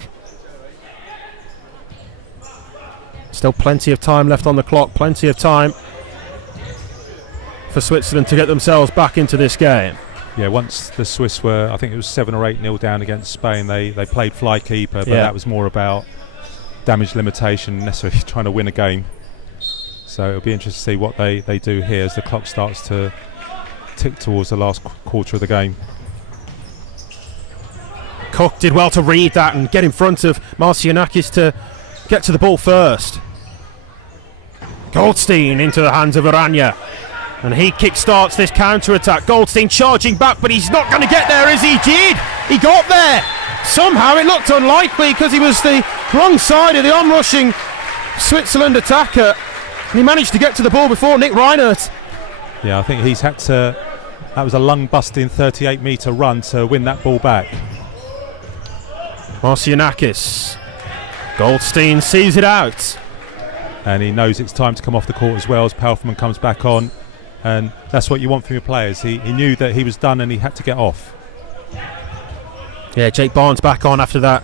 Still plenty of time left on the clock, plenty of time for Switzerland to get themselves back into this game. Yeah, once the Swiss were, I think it was 7 or 8-0 down against Spain, they played fly keeper, but that was more about damage limitation, necessarily trying to win a game. So it'll be interesting to see what they do here as the clock starts to tick towards the last quarter of the game. Cook did well to read that and get in front of Marceljanakis to get to the ball first. Goldstein into the hands of Aranya, and he kick-starts this counter-attack. Goldstein charging back, but he's not going to get there, is he? He got there! Somehow it looked unlikely because he was the wrong side of the on-rushing Switzerland attacker, and he managed to get to the ball before Nick Reinert. Yeah, I think he's had to, that was a lung-busting 38-metre run to win that ball back. Marcianakis. Goldstein sees it out. And he knows it's time to come off the court as well as Palfman comes back on. And that's what you want from your players. He knew that he was done and he had to get off. Yeah, Jake Barnes back on after that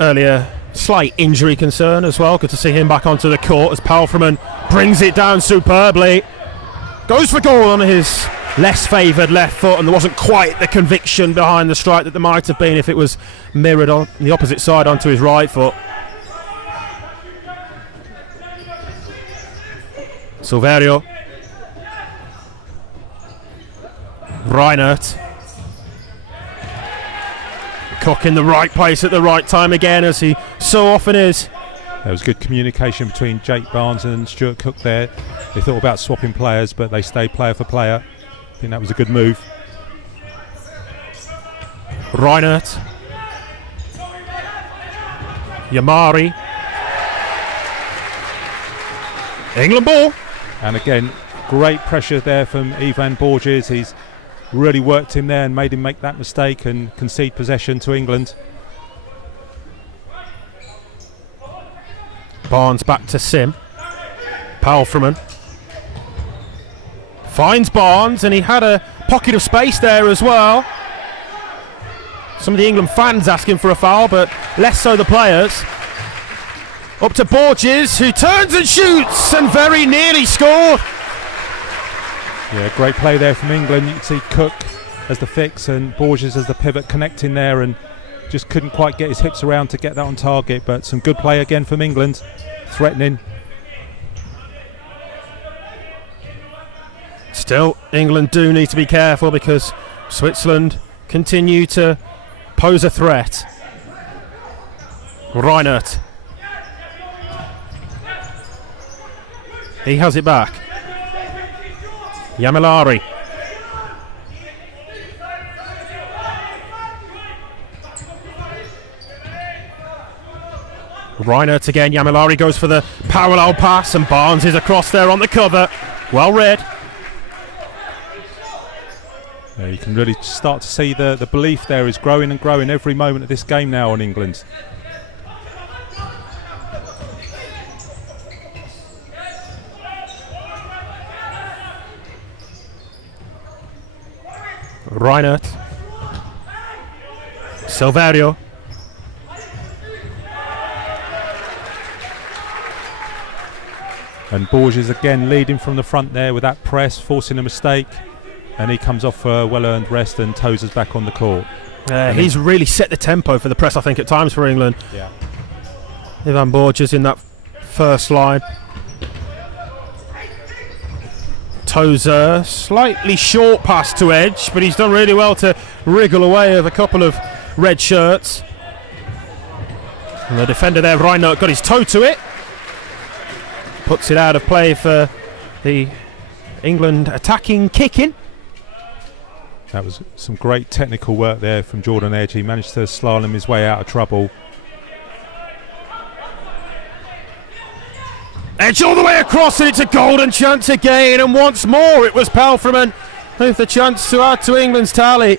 earlier slight injury concern as well. Good to see him back onto the court as Palfman brings it down superbly. Goes for goal on his less favoured left foot, and there wasn't quite the conviction behind the strike that there might have been if it was mirrored on the opposite side onto his right foot. Silverio. Reinert. Cook in the right place at the right time again, as he so often is. There was good communication between Jake Barnes and Stuart Cook there. They thought about swapping players, but they stayed player for player. I think that was a good move. Reinert. Yamari. England ball. And again, great pressure there from Ivan Borges. He's really worked him there and made him make that mistake and concede possession to England. Barnes back to Sim. Palfman finds Barnes, and he had a pocket of space there as well. Some of the England fans asking for a foul, but less so the players. Up to Borges, who turns and shoots and very nearly scored. Yeah, great play there from England. You can see Cook as the fix and Borges as the pivot connecting there, and just couldn't quite get his hips around to get that on target, but some good play again from England, threatening. Still, England do need to be careful because Switzerland continue to pose a threat. Reinert. He has it back. Yamilari. Reinert again. Yamilari goes for the parallel pass, and Barnes is across there on the cover. Well read. Yeah, you can really start to see the belief there is growing and growing every moment of this game now on England. Reinert. Silverio. And Borges again leading from the front there with that press, forcing a mistake, and he comes off for a well-earned rest, and Tozer's back on the court. He's really set the tempo for the press, I think, at times for England. Yeah. Ivan Borges in that first line. Tozer, slightly short pass to Edge, but he's done really well to wriggle away of a couple of red shirts. And the defender there, Reinert, got his toe to it. Puts it out of play for the England attacking kick-in. That was some great technical work there from Jordan Edge. He managed to slalom his way out of trouble. Edge all the way across, and it's a golden chance again, and once more it was Palfman with the chance to add to England's tally.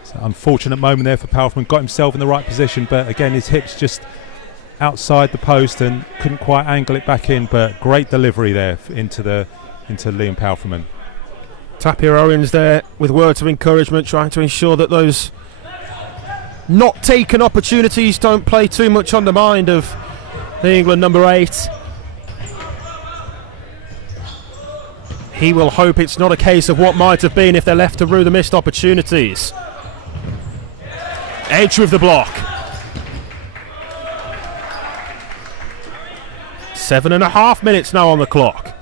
It's an unfortunate moment there for Palfman. Got himself in the right position, but again his hips just outside the post and couldn't quite angle it back in, but great delivery there into Liam Palfman. Tapia Owens there with words of encouragement, trying to ensure that those not taken opportunities don't play too much on the mind of the England number 8. He will hope it's not a case of what might have been if they're left to rue the missed opportunities. Edge with the block. 7.5 minutes now on the clock.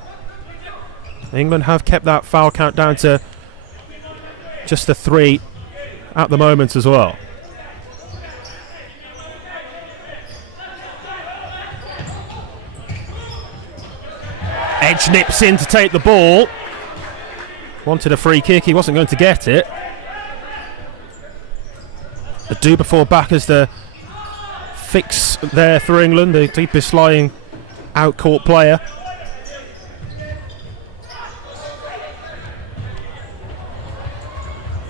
England have kept that foul count down to just the 3 at the moment as well. Edge nips in to take the ball. Wanted a free kick, he wasn't going to get it. The do before back as the fix there for England, the deepest lying out court player.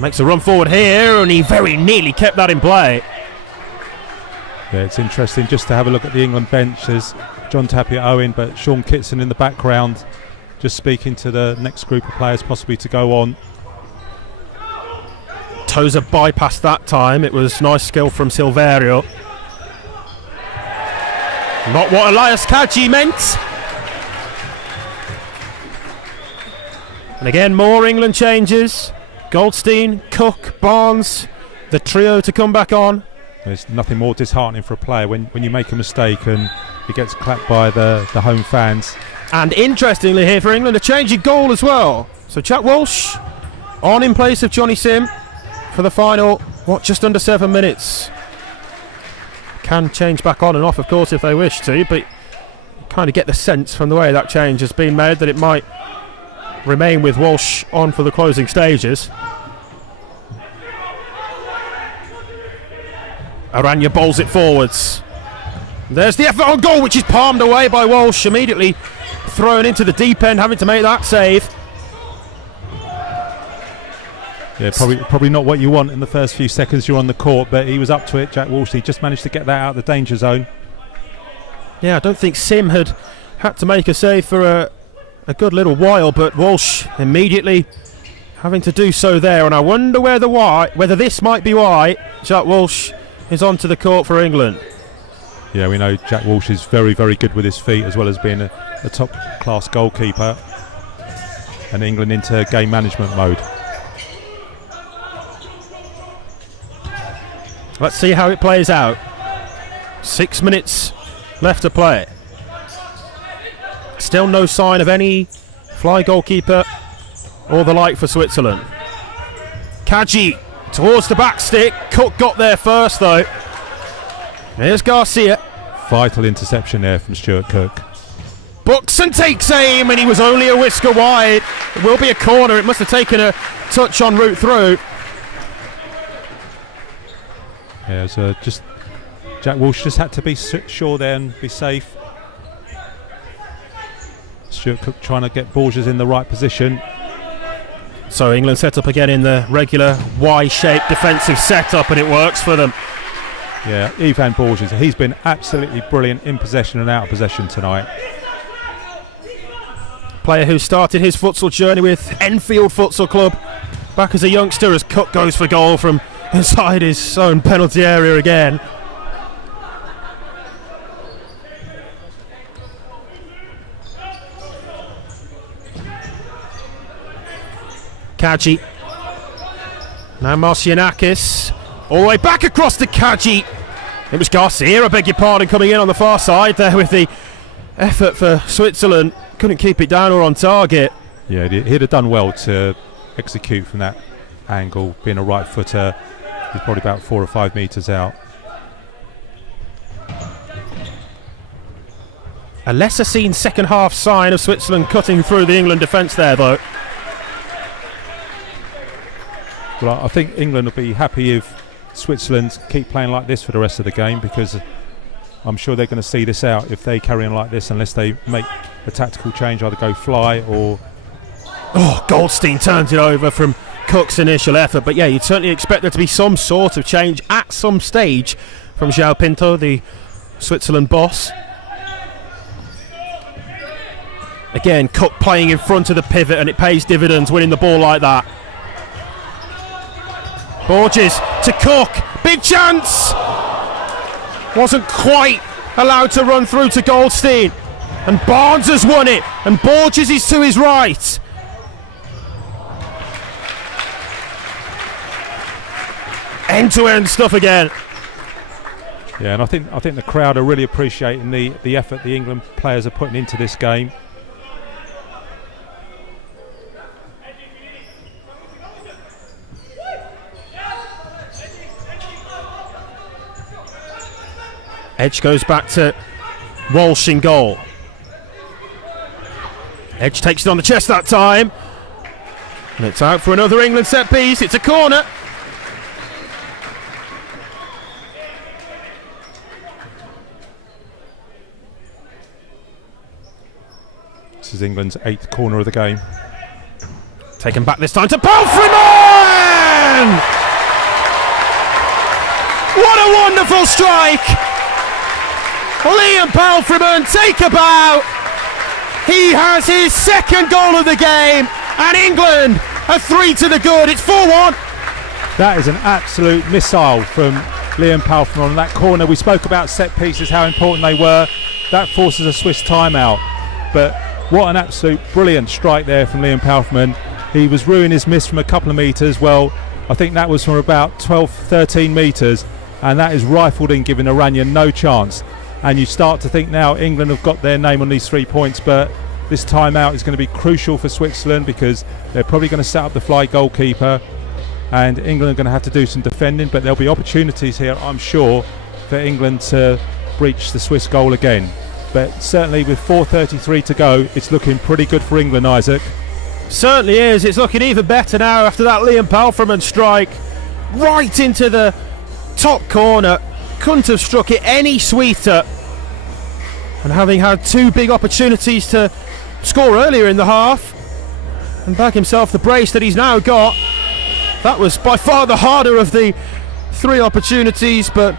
Makes a run forward here, and he very nearly kept that in play. Yeah, it's interesting just to have a look at the England bench. There's John Tapia-Owen, but Sean Kitson in the background, just speaking to the next group of players possibly to go on. Tozer bypassed that time. It was nice skill from Silverio. Not what Elias Kaji meant. And again, more England changes. Goldstein, Cook, Barnes, the trio to come back on. There's nothing more disheartening for a player when you make a mistake and he gets clapped by the home fans. And interestingly here for England, a change in goal as well. So Jack Walsh on in place of Johnny Sim for the final, just under 7 minutes. Can change back on and off, of course, if they wish to, but you kind of get the sense from the way that change has been made that it might remain with Walsh on for the closing stages. Aranya bowls it forwards. There's the effort on goal, which is palmed away by Walsh, immediately thrown into the deep end, having to make that save. Yeah, probably not what you want in the first few seconds you're on the court, but he was up to it, Jack Walsh. He just managed to get that out of the danger zone. Yeah, I don't think Sim had to make a save for a good little while, but Walsh immediately having to do so there, and I wonder whether this might be why Jack Walsh is onto the court for England. Yeah, we know Jack Walsh is very, very good with his feet, as well as being a top-class goalkeeper, and England into game management mode. Let's see how it plays out. 6 minutes left to play. Still no sign of any fly goalkeeper or the like for Switzerland. Kaji towards the back stick. Cook got there first though. Here's Garcia. Vital interception there from Stuart Cook. Books and takes aim, and he was only a whisker wide. It will be a corner. It must have taken a touch en route through. Yeah, so just Jack Walsh just had to be sure there and be safe. Stuart Cook trying to get Borges in the right position. So England set up again in the regular Y-shaped defensive setup, and it works for them. Yeah, Ivan Borges, he's been absolutely brilliant in possession and out of possession tonight. Player who started his futsal journey with Enfield Futsal Club back as a youngster, as Cook goes for goal from inside his own penalty area again. Kaji. Now Marcianakis. All the way back across to Kaji. It was Garcia, I beg your pardon, coming in on the far side there with the effort for Switzerland. Couldn't keep it down or on target. Yeah, he'd have done well to execute from that angle. Being a right footer, he's probably about 4 or 5 metres out. A lesser seen second half sign of Switzerland cutting through the England defence there though. Well, I think England will be happy if Switzerland keep playing like this for the rest of the game, because I'm sure they're going to see this out if they carry on like this, unless they make a tactical change, either go fly or... Oh, Goldstein turns it over from Cook's initial effort, but yeah, you'd certainly expect there to be some sort of change at some stage from João Pinto, the Switzerland boss. Again, Cook playing in front of the pivot, and it pays dividends winning the ball like that. Borges to Cook, big chance! Wasn't quite allowed to run through to Goldstein, and Barnes has won it, and Borges is to his right. End-to-end stuff again. Yeah, and I think the crowd are really appreciating the effort the England players are putting into this game. Edge goes back to Walsh in goal. Edge takes it on the chest that time. And it's out for another England set piece. It's a corner. This is England's 8th corner of the game. Taken back this time to Palfreyman! England! What a wonderful strike! Liam Palfreyman, take a bow! He has his second goal of the game, and England are 3 to the good. It's 4-1. That is an absolute missile from Liam Palfreyman on that corner. We spoke about set pieces, how important they were. That forces a Swiss timeout. But what an absolute brilliant strike there from Liam Palfreyman. He was ruining his miss from a couple of metres. Well, I think that was from about 12, 13 metres. And that is rifled in, giving Iranian no chance. And you start to think now England have got their name on these 3 points, but this timeout is going to be crucial for Switzerland because they're probably going to set up the fly goalkeeper, and England are going to have to do some defending, but there'll be opportunities here, I'm sure, for England to breach the Swiss goal again. But certainly with 4:33 to go, it's looking pretty good for England, Isaac. Certainly is. It's looking even better now after that Liam Palfreyman strike right into the top corner. Couldn't have struck it any sweeter. And having had 2 big opportunities to score earlier in the half and back himself the brace that he's now got, that was by far the harder of the 3 opportunities, but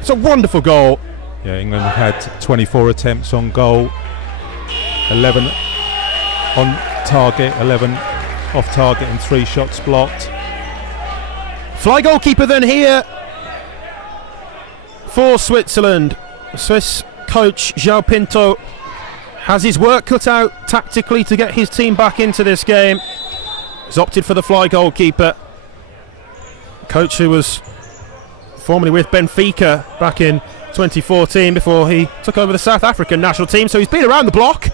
it's a wonderful goal. Yeah, England have had 24 attempts on goal, 11 on target, 11 off target, and 3 shots blocked. Fly goalkeeper then here for Switzerland. Swiss coach João Pinto has his work cut out tactically to get his team back into this game. He's opted for the fly goalkeeper. Coach who was formerly with Benfica back in 2014 before he took over the South African national team, so he's been around the block.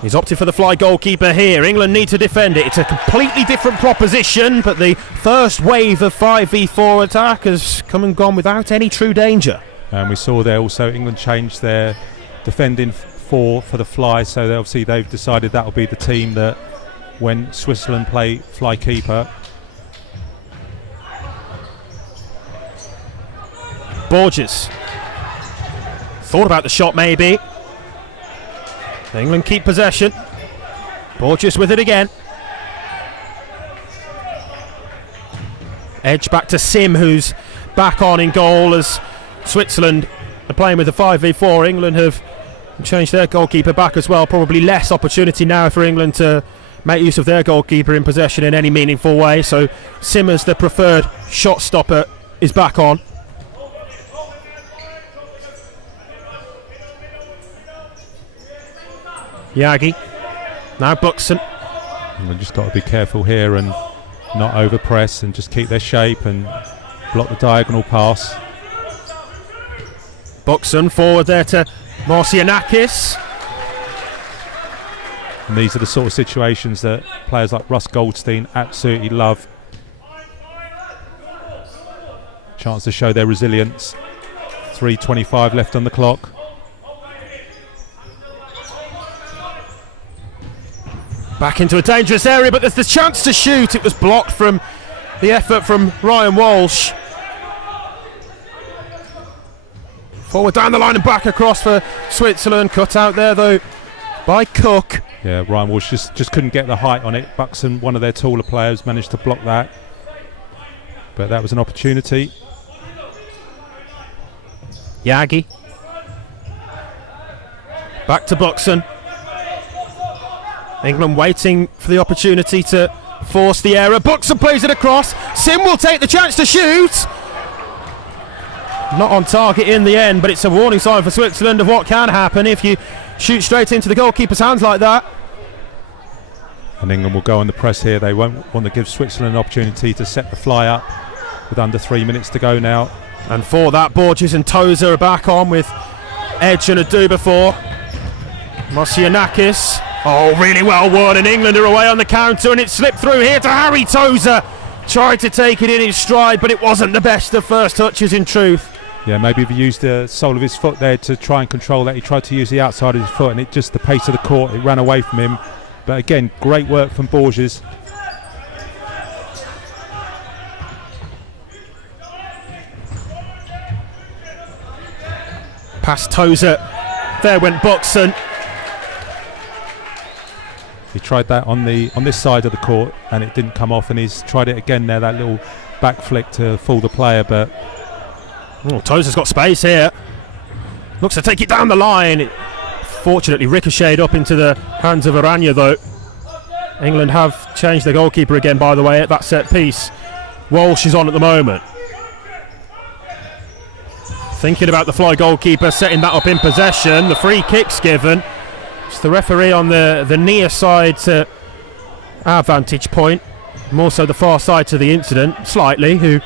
He's opted for the fly goalkeeper here. England need to defend it. It's a completely different proposition, but the first wave of 5v4 attack has come and gone without any true danger. And we saw there also England changed their defending for the fly, so obviously they've decided that will be the team that when Switzerland play fly keeper. Borges thought about the shot maybe. England keep possession. Borges with it again. Edge back to Sim, who's back on in goal as Switzerland are playing with the 5v4. England have changed their goalkeeper back as well. Probably less opportunity now for England to make use of their goalkeeper in possession in any meaningful way. So Sim, as the preferred shot stopper, is back on. Yagi, now Buxton. They've just got to be careful here and not over press and just keep their shape and block the diagonal pass. Buxton forward there to Marcianakis. And these are the sort of situations that players like Russ Goldstein absolutely love. Chance to show their resilience. 3:25 left on the clock. Back into a dangerous area, but there's the chance to shoot. It was blocked from the effort from Ryan Walsh. Forward down the line and back across for Switzerland. Cut out there though by Cook. Yeah, Ryan Walsh just couldn't get the height on it. Buxton, one of their taller players, managed to block that. But that was an opportunity. Yagi. Back to Buxton. England waiting for the opportunity to force the error. Buxton plays it across. Sim will take the chance to shoot. Not on target in the end, but it's a warning sign for Switzerland of what can happen if you shoot straight into the goalkeeper's hands like that. And England will go on the press here. They won't want to give Switzerland an opportunity to set the fly up with under 3 minutes to go now. And for that, Borges and Tozer are back on with Edge and Adu before. Marcianakis. Oh, really well won, and England are away on the counter, and it slipped through here to Harry Tozer. Tried to take it in his stride, but it wasn't the best of first touches in truth. Yeah, maybe if he used the sole of his foot there to try and control that. He tried to use the outside of his foot, and it just the pace of the court, it ran away from him. But again, great work from Borges. Past Tozer. There went Buxton. He tried that on this side of the court and it didn't come off, and he's tried it again there, that little back flick to fool the player, but Tozer's got space here. Looks to take it down the line. It fortunately ricocheted up into the hands of Aranya though. England have changed the goalkeeper again, by the way, at that set piece. Walsh is on at the moment. Thinking about the fly goalkeeper, setting that up in possession. The free kick's given. It's the referee on the near side to our vantage point, more so the far side to the incident, slightly, who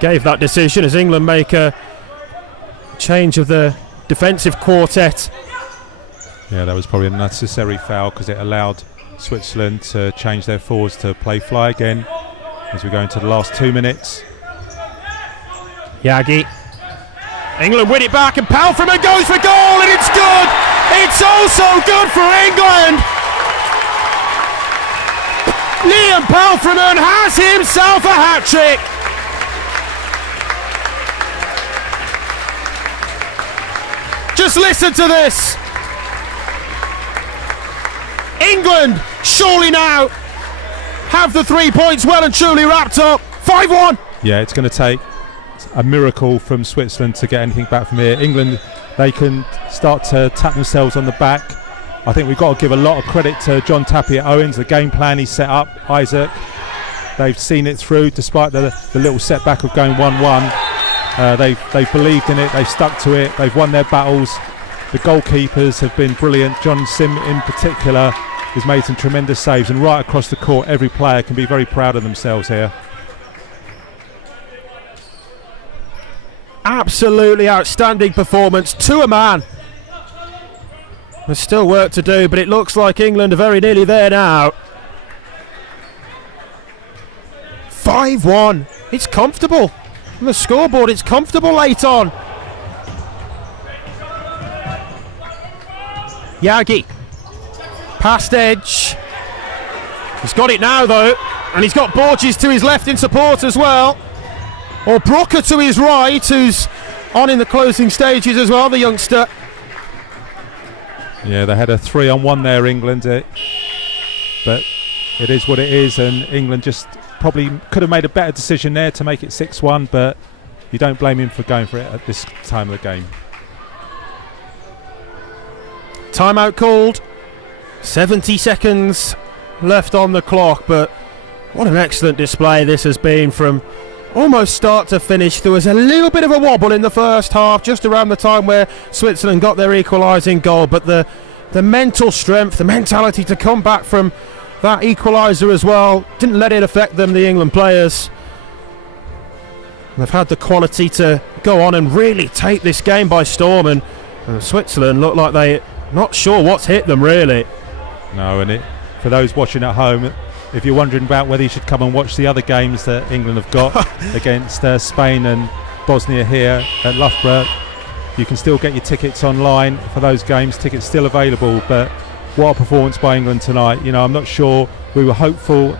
gave that decision as England make a change of the defensive quartet. Yeah, that was probably a necessary foul because it allowed Switzerland to change their forwards to play fly again as we go into the last 2 minutes. Yagi. England win it back and Palfreman goes for goal and it's good! It's also good for England! Liam Palfreman has himself a hat-trick! Just listen to this! England surely now have the 3 points well and truly wrapped up. 5-1! Yeah, it's going to take a miracle from Switzerland to get anything back from here. England, they can start to tap themselves on the back. I think we've got to give a lot of credit to John Tapia-Owens, the game plan he set up, Isaac. They've seen it through despite the little setback of going 1-1. They've believed in it, they've stuck to it, they've won their battles. The goalkeepers have been brilliant. John Sim in particular has made some tremendous saves, and right across the court every player can be very proud of themselves here. Absolutely outstanding performance to a man. There's still work to do, but it looks like England are very nearly there now. 5-1. It's comfortable. On the scoreboard, it's comfortable late on. Yagi. Past Edge. He's got it now, though. And he's got Borges to his left in support as well. Or Brooker to his right, who's on in the closing stages as well, the youngster. Yeah, they had a 3-on-1 there, England. But it is what it is, and England just probably could have made a better decision there to make it 6-1, but you don't blame him for going for it at this time of the game. Timeout called. 70 seconds left on the clock, but what an excellent display this has been from almost start to finish. There was a little bit of a wobble in the first half, just around the time where Switzerland got their equalising goal, but the mental strength, the mentality to come back from that equaliser as well, didn't let it affect them, the England players. They've had the quality to go on and really take this game by storm, and Switzerland look like they're not sure what's hit them, really. No, and for those watching at home, if you're wondering about whether you should come and watch the other games that England have got against Spain and Bosnia here at Loughborough, you can still get your tickets online for those games. Tickets still available, but what a performance by England tonight. You know, I'm not sure. We were hopeful.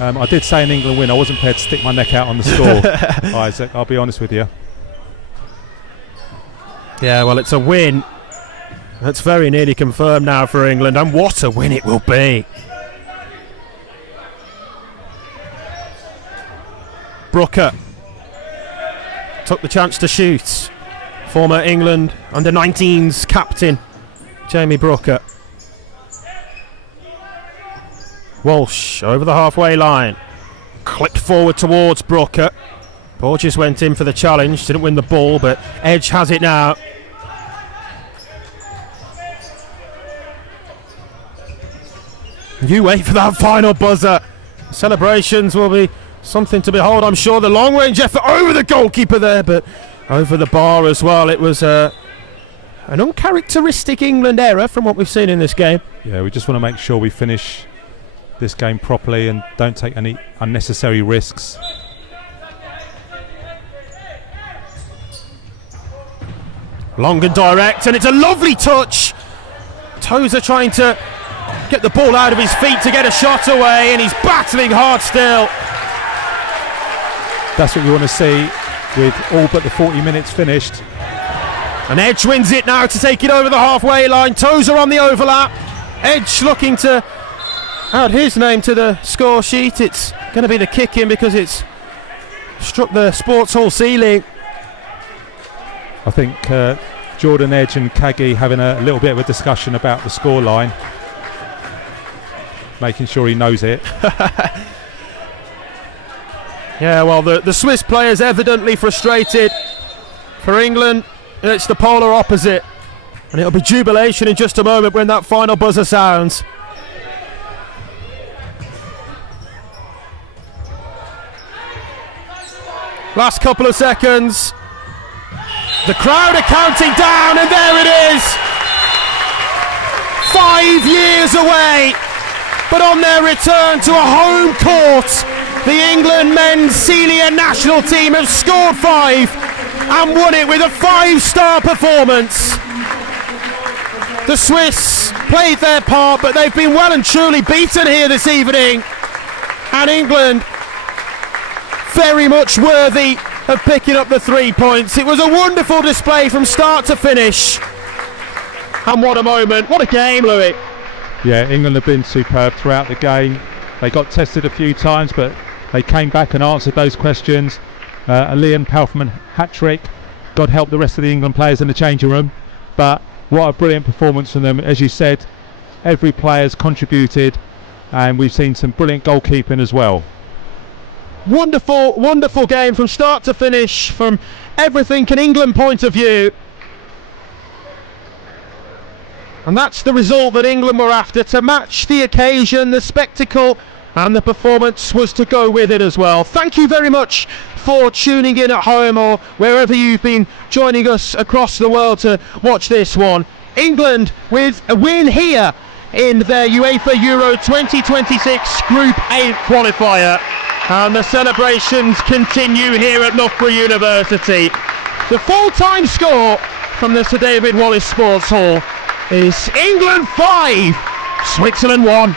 I did say an England win. I wasn't prepared to stick my neck out on the score, Isaac, I'll be honest with you. Yeah, well, it's a win. That's very nearly confirmed now for England, and what a win it will be. Brooker took the chance to shoot. Former England under-19s captain Jamie Brooker. Walsh over the halfway line, clipped forward towards Brooker. Borges went in for the challenge, didn't win the ball, but Edge has it now. You wait for that final buzzer. Celebrations will be something to behold, I'm sure. The long range effort over the goalkeeper there, but over the bar as well. It was an uncharacteristic England error from what we've seen in this game. Yeah, we just want to make sure we finish this game properly and don't take any unnecessary risks. Long and direct, and it's a lovely touch. Tozer trying to get the ball out of his feet to get a shot away, and he's battling hard still. That's what you want to see with all but the 40 minutes finished. And Edge wins it now to take it over the halfway line. Tozer on the overlap. Edge looking to add his name to the score sheet. It's going to be the kick-in because it's struck the sports hall ceiling. I think Jordan Edge and Kagi having a little bit of a discussion about the scoreline, making sure he knows it. Yeah, well, the Swiss players evidently frustrated. For England, it's the polar opposite. And it'll be jubilation in just a moment when that final buzzer sounds. Last couple of seconds. The crowd are counting down, and there it is. 5 years away. But on their return to a home court, the England men's senior national team have scored 5 and won it with a 5-star performance. The Swiss played their part, but they've been well and truly beaten here this evening. And England very much worthy of picking up the 3 points. It was a wonderful display from start to finish. And what a moment, what a game, Louis. Yeah, England have been superb throughout the game. They got tested a few times, but they came back and answered those questions. A Liam Pelfman hat-trick. God help the rest of the England players in the changing room. But what a brilliant performance from them. As you said, every player's contributed, and we've seen some brilliant goalkeeping as well. Wonderful, wonderful game from start to finish, from everything an England point of view. And that's the result that England were after, to match the occasion, the spectacle, and the performance was to go with it as well. Thank you very much for tuning in at home or wherever you've been joining us across the world to watch this one. England with a win here in their UEFA Euro 2026 Group 8 qualifier. And the celebrations continue here at Loughborough University. The full-time score from the Sir David Wallace Sports Hall is England 5, Switzerland 1.